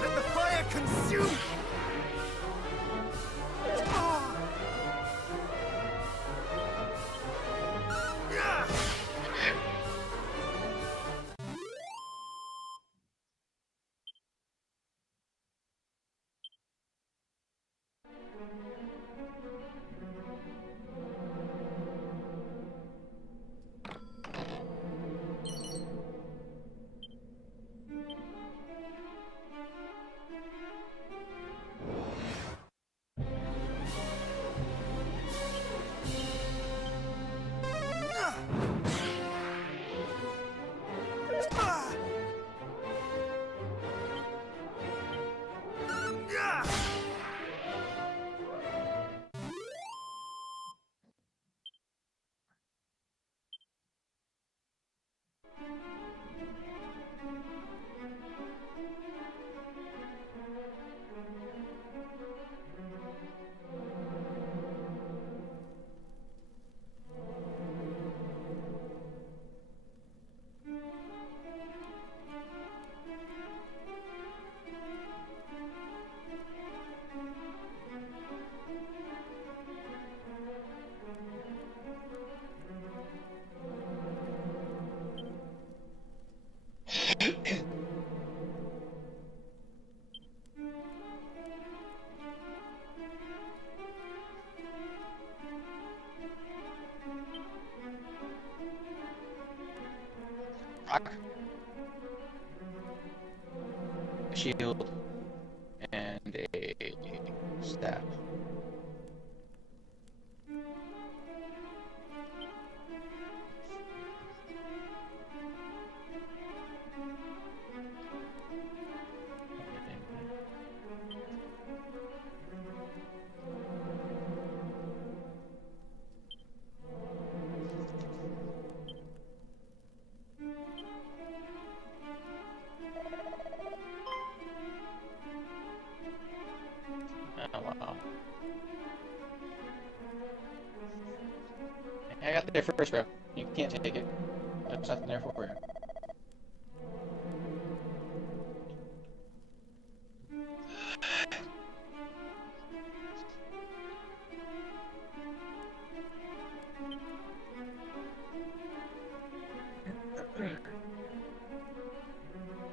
Let the fire consume! rock, a shield, and a staff. Oh wow. I got there first, bro. You can't take it. There's nothing there for you.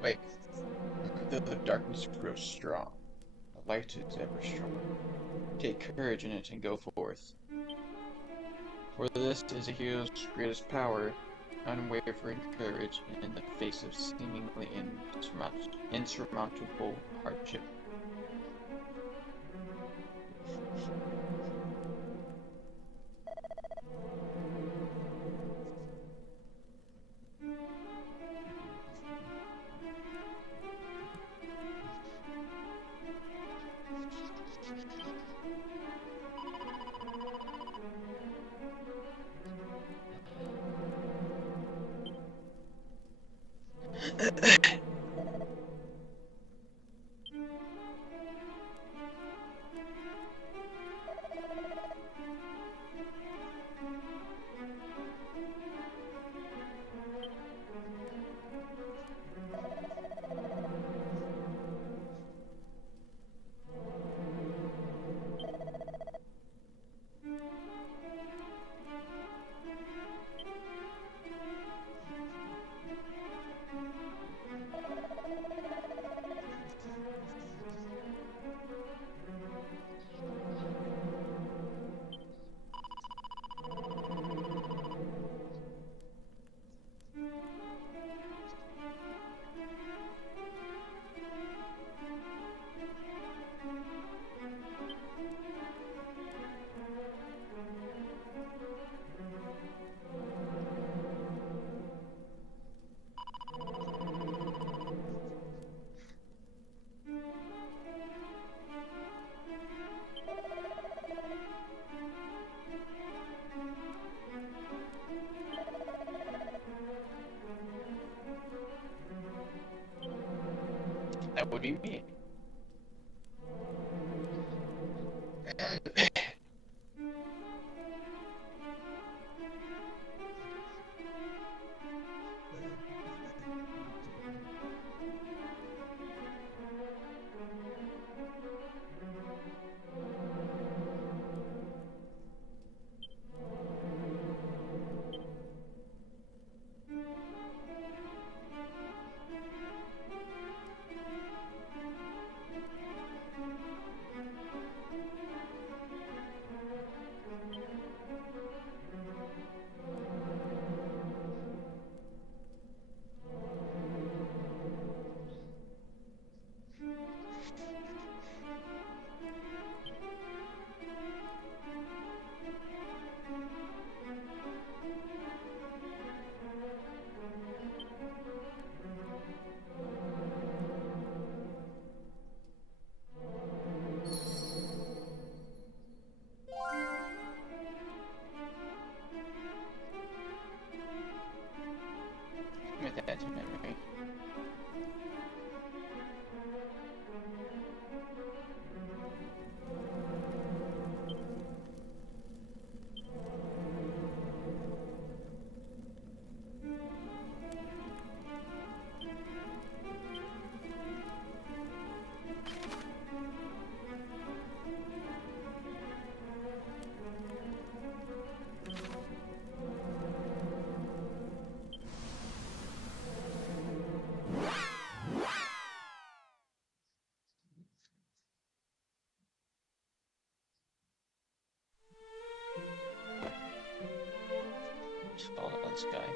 Wait. Though the darkness grows strong, the light is ever stronger. Take courage in it and go forth. For this is a hero's greatest power, unwavering courage in the face of seemingly insurmountable hardship. That would be me. Commit that to memory. Just follow that sky.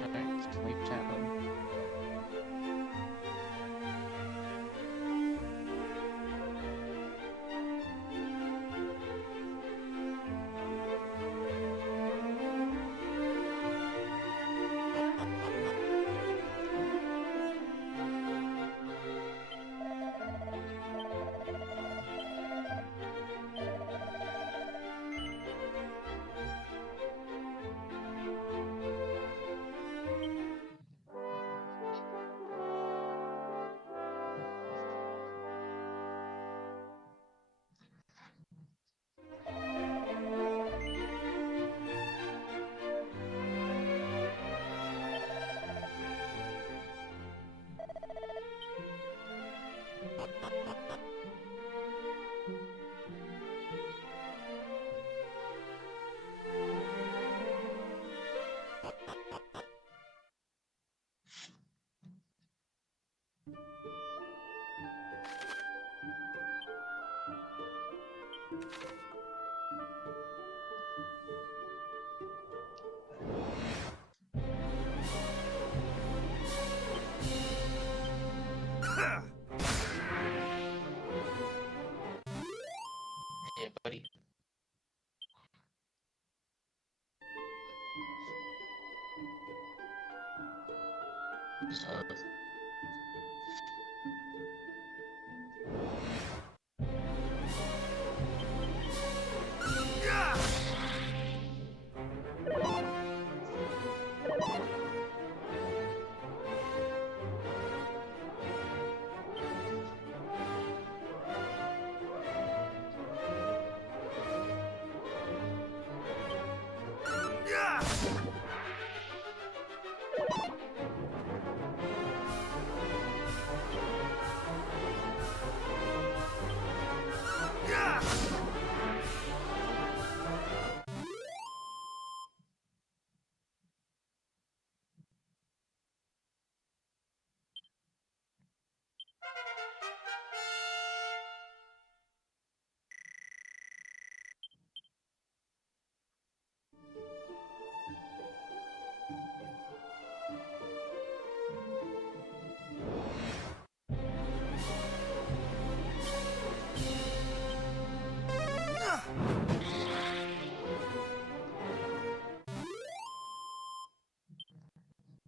Alright, sleep town. Yeah, buddy.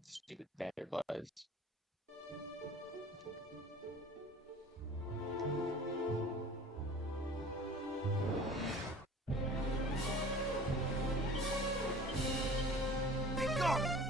Stupid butterflies. Be gone!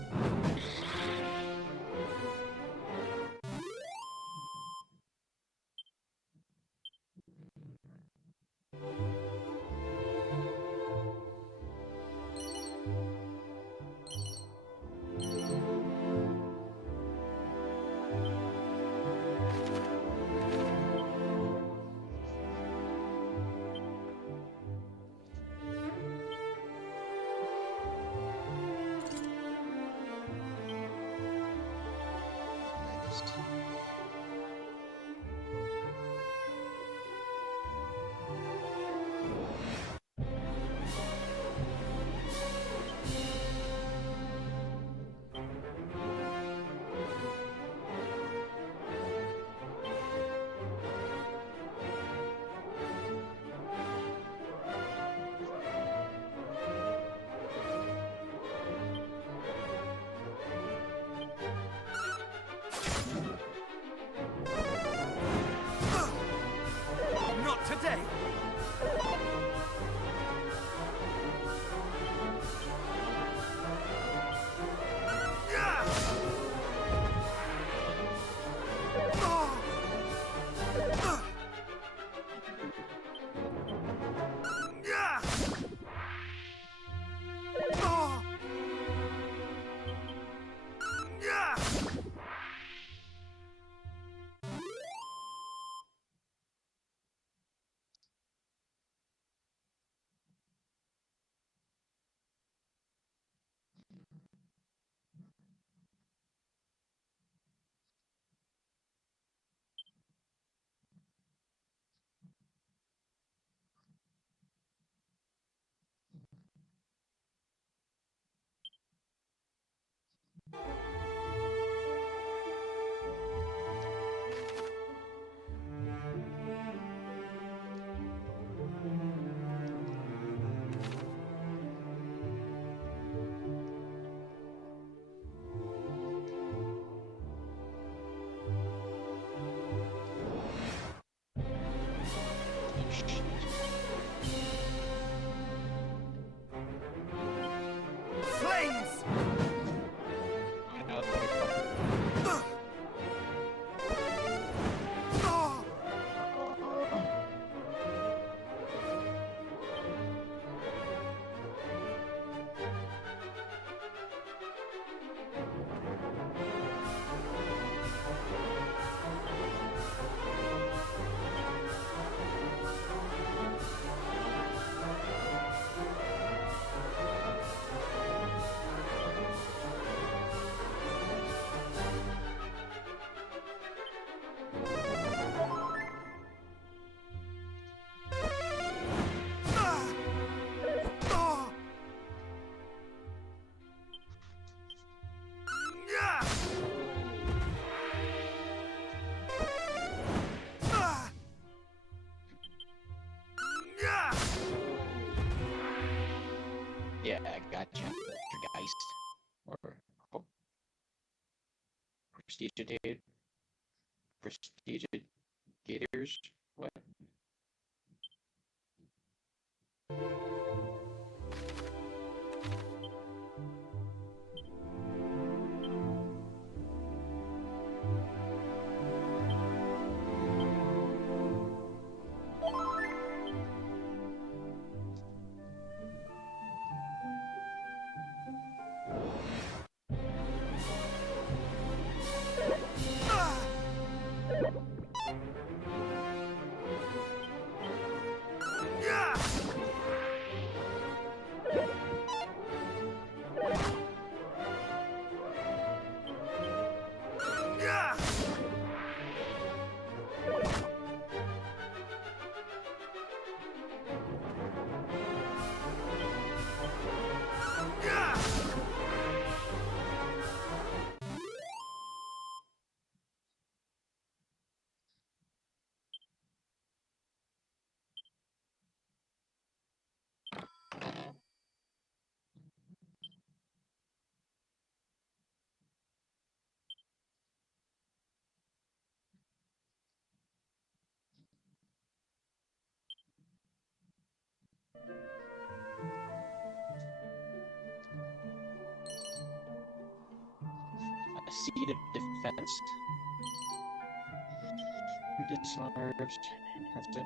beast or prestigigated prestigigators. What? A seat of defense. Disarms. That's it.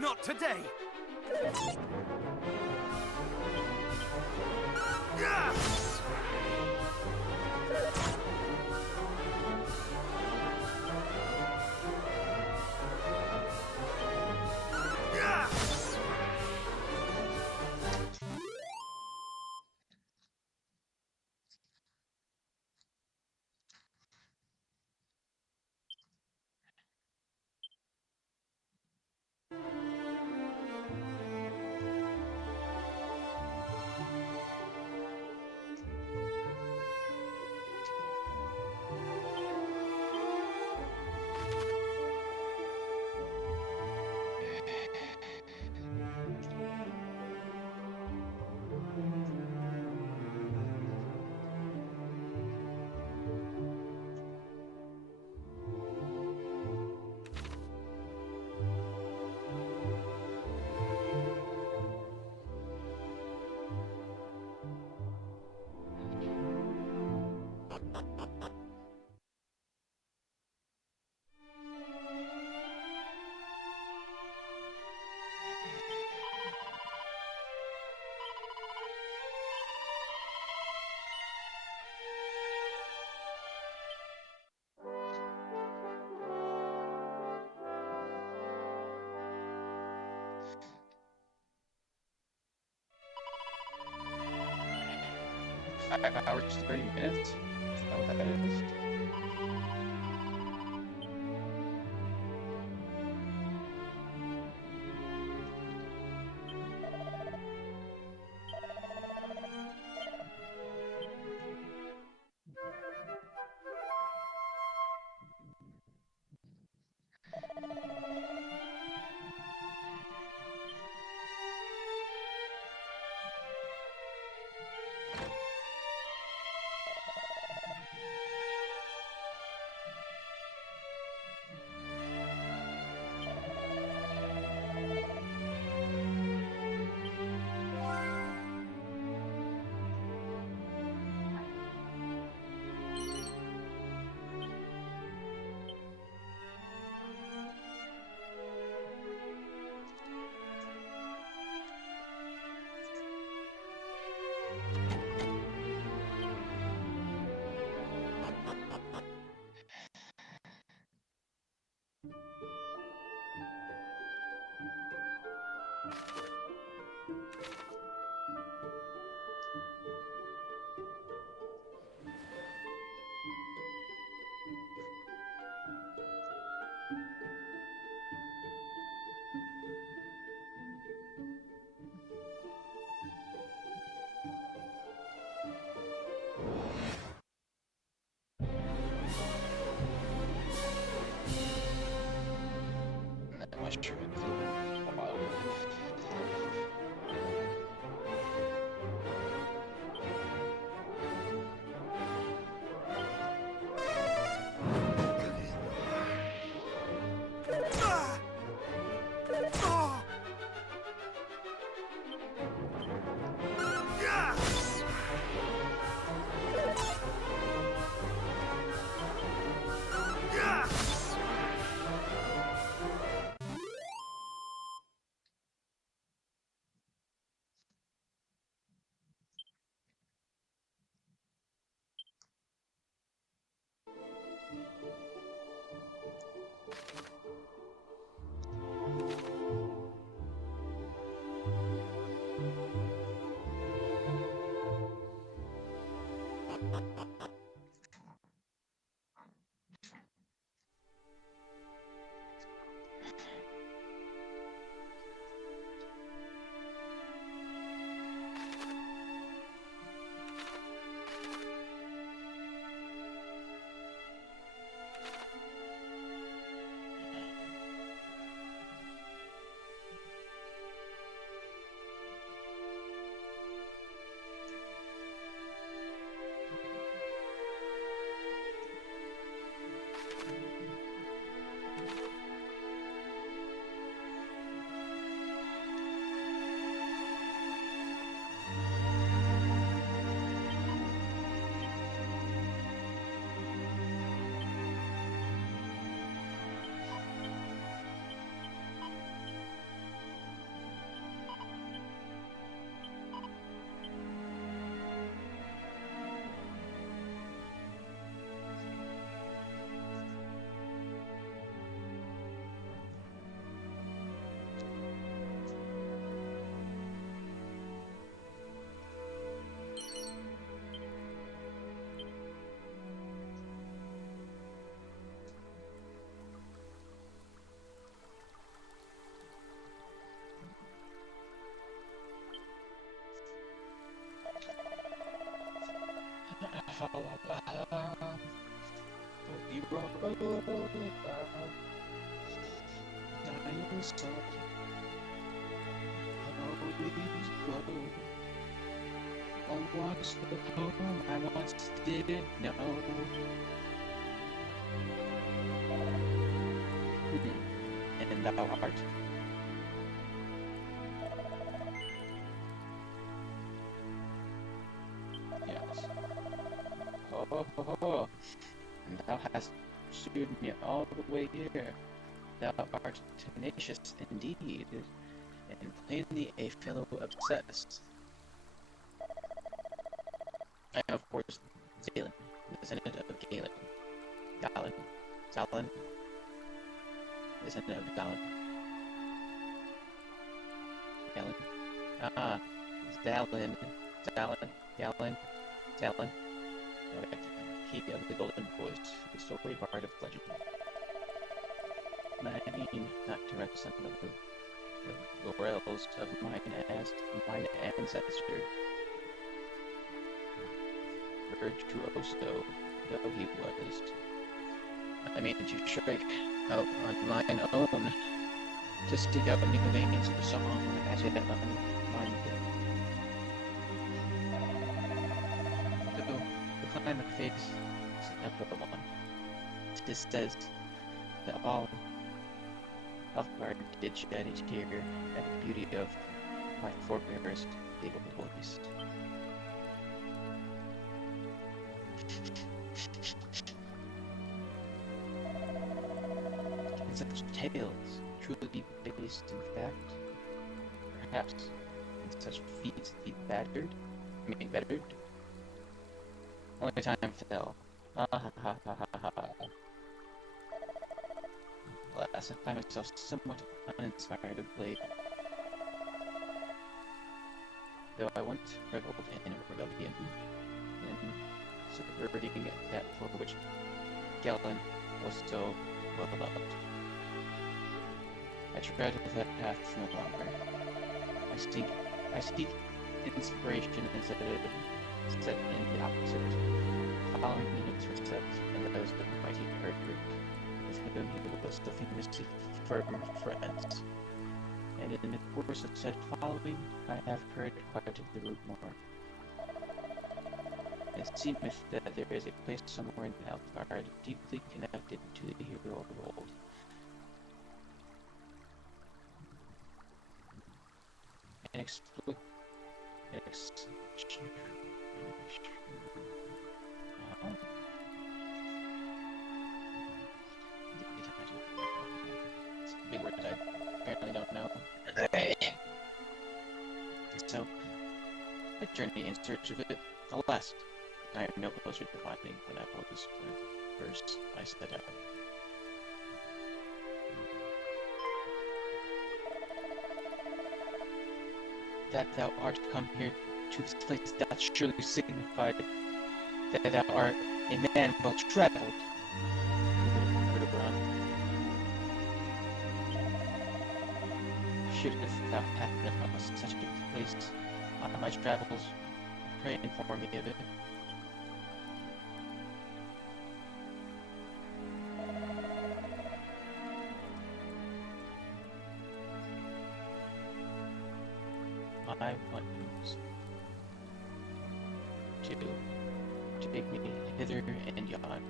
Not today! 5 hours, 30 minutes? Is that what that is? That mushroom is even wilder. Once the poem I once did know. And thou art. Yes. Oh. And thou hast pursued me all the way here. Thou art tenacious indeed, and plainly a fellow obsessed. I am, of course, Zalen, descendant of Galen. Zalen, descendant of Galen. Galen. Galen. Talon. Okay. Key of the Golden Voice, the story bard of legend. I mean, not to represent the laurels of mine ancestor. Virtuoso, though he was. I mean, to strike out on mine own, to seek out new veins for song as yet unminded. Though the climb of face is inevitable one, 'tis says that all Alfgard did shed a tear at the beauty of my forebear's feeble voice. Can such tales truly be based in fact? Perhaps in such feats be bettered? Only time to tell. Ha ha ha ha ha ha. Alas, I find myself somewhat uninspired of late. Though I once reveled in rebellion, in subverting that for which Galen was so well loved. I tread that path no longer. I seek inspiration instead of set in the opposite, following Phoenix precepts and those of the mighty Erdrick, with whom he was so famously firm friends. And in the course of said following, I have heard quite of the root more. It seemeth that there is a place somewhere in Alfgard deeply connected to the hero of old. Big words I apparently don't know. So, I journey in search of it. Alas, I am no closer to finding than I was when first I set out. That thou art come here to this place doth surely signify that thou art a man well travelled. Shouldst thou happen across such a place on my travels, pray inform me of it. I want to take me hither and yon.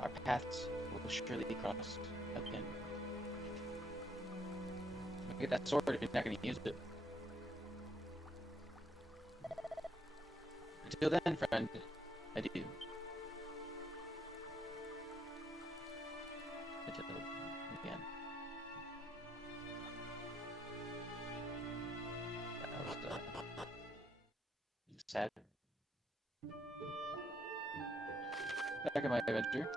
Our paths will surely cross again. Get that sword if you're not going to use it. Until then, friend, adieu. Until again. That was sad. Back in my adventure.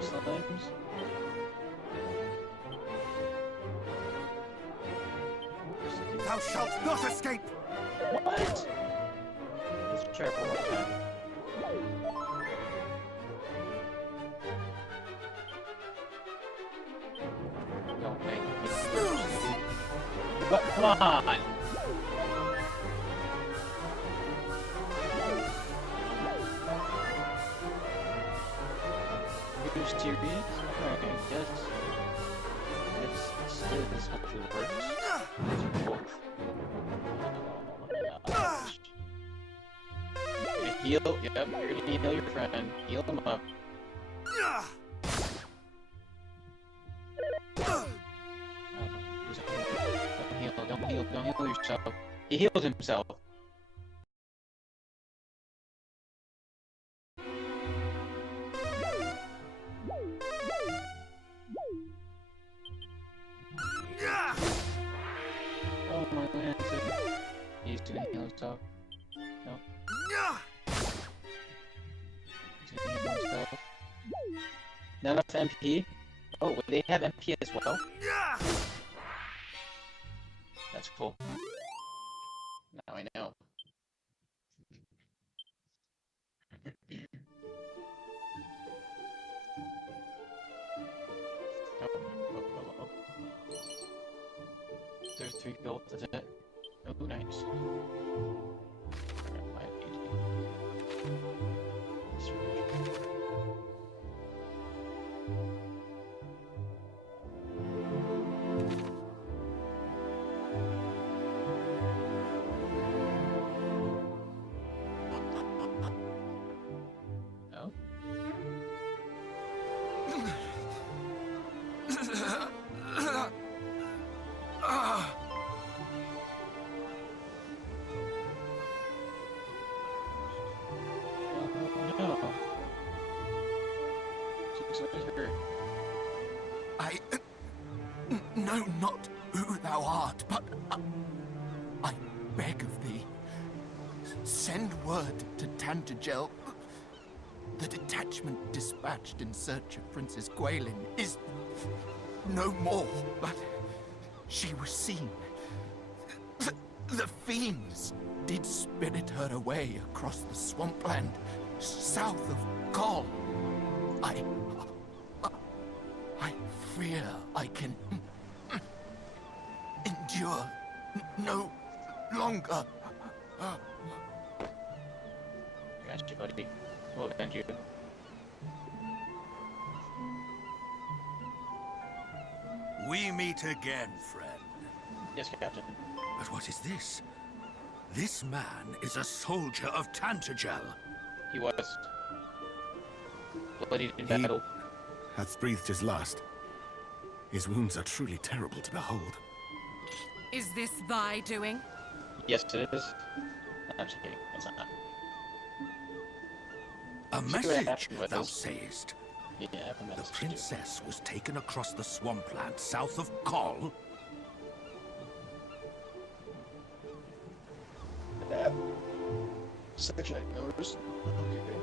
Slimes. Thou shalt not escape! What? Let's try it one more time. Don't make me. But come on! You're serious? Alright, yes. This hopefully works. Oh my gosh. Heal, yep, you're gonna heal your friend. Heal him up. Don't heal yourself. He healed himself. more lands. He's doing heal himself. No. He's gonna heal himself. Not enough MP? Oh, would they have MP as well? That's cool. Now I know. Oh. There's 3 gold, is it? Oh, nice. Oh? No. She's with her. I know not who thou art, but I beg of thee, send word to Tantagel. The detachment dispatched in search of Princess Gwaelin is no more, but she was seen. The fiends did spirit her away across the swampland, south of Kol. I fear I can endure no longer. Got you, buddy. We'll avenge you. We meet again, friend. Yes, Captain. But what is this? This man is a soldier of Tantagel. He was bloodied in He- battle. Hath breathed his last. His wounds are truly terrible to behold. Is this thy doing? Yes, it is. I'm just kidding. It's not. A See what message, happened with thou us. sayest. Yeah, I have a The message to do. princess was taken across the swampland south of Kol. Section I noticed. Okay.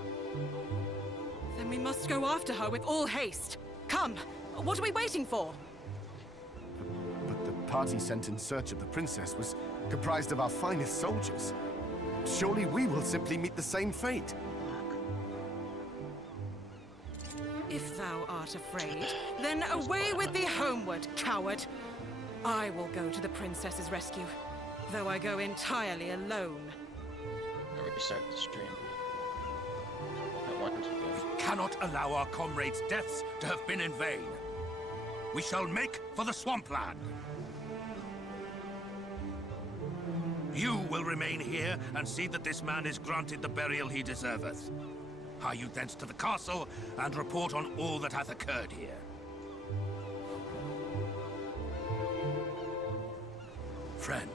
Then we must go after her with all haste. Come! What are we waiting for? But the party sent in search of the princess was comprised of our finest soldiers. Surely we will simply meet the same fate. If thou art afraid, then away with thee homeward, coward! I will go to the princess's rescue, though I go entirely alone. I'll restart the stream. I wanted to go. We cannot allow our comrades' deaths to have been in vain. We shall make for the swampland. You will remain here and see that this man is granted the burial he deserveth. Hie you thence to the castle and report on all that hath occurred here. Friend,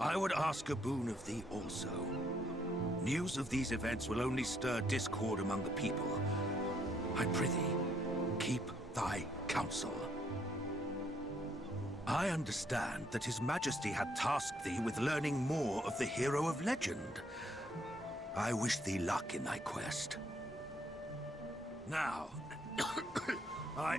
I would ask a boon of thee also. News of these events will only stir discord among the people. I prithee, keep thy counsel. I understand that His Majesty had tasked thee with learning more of the hero of legend. I wish thee luck in thy quest. Now, I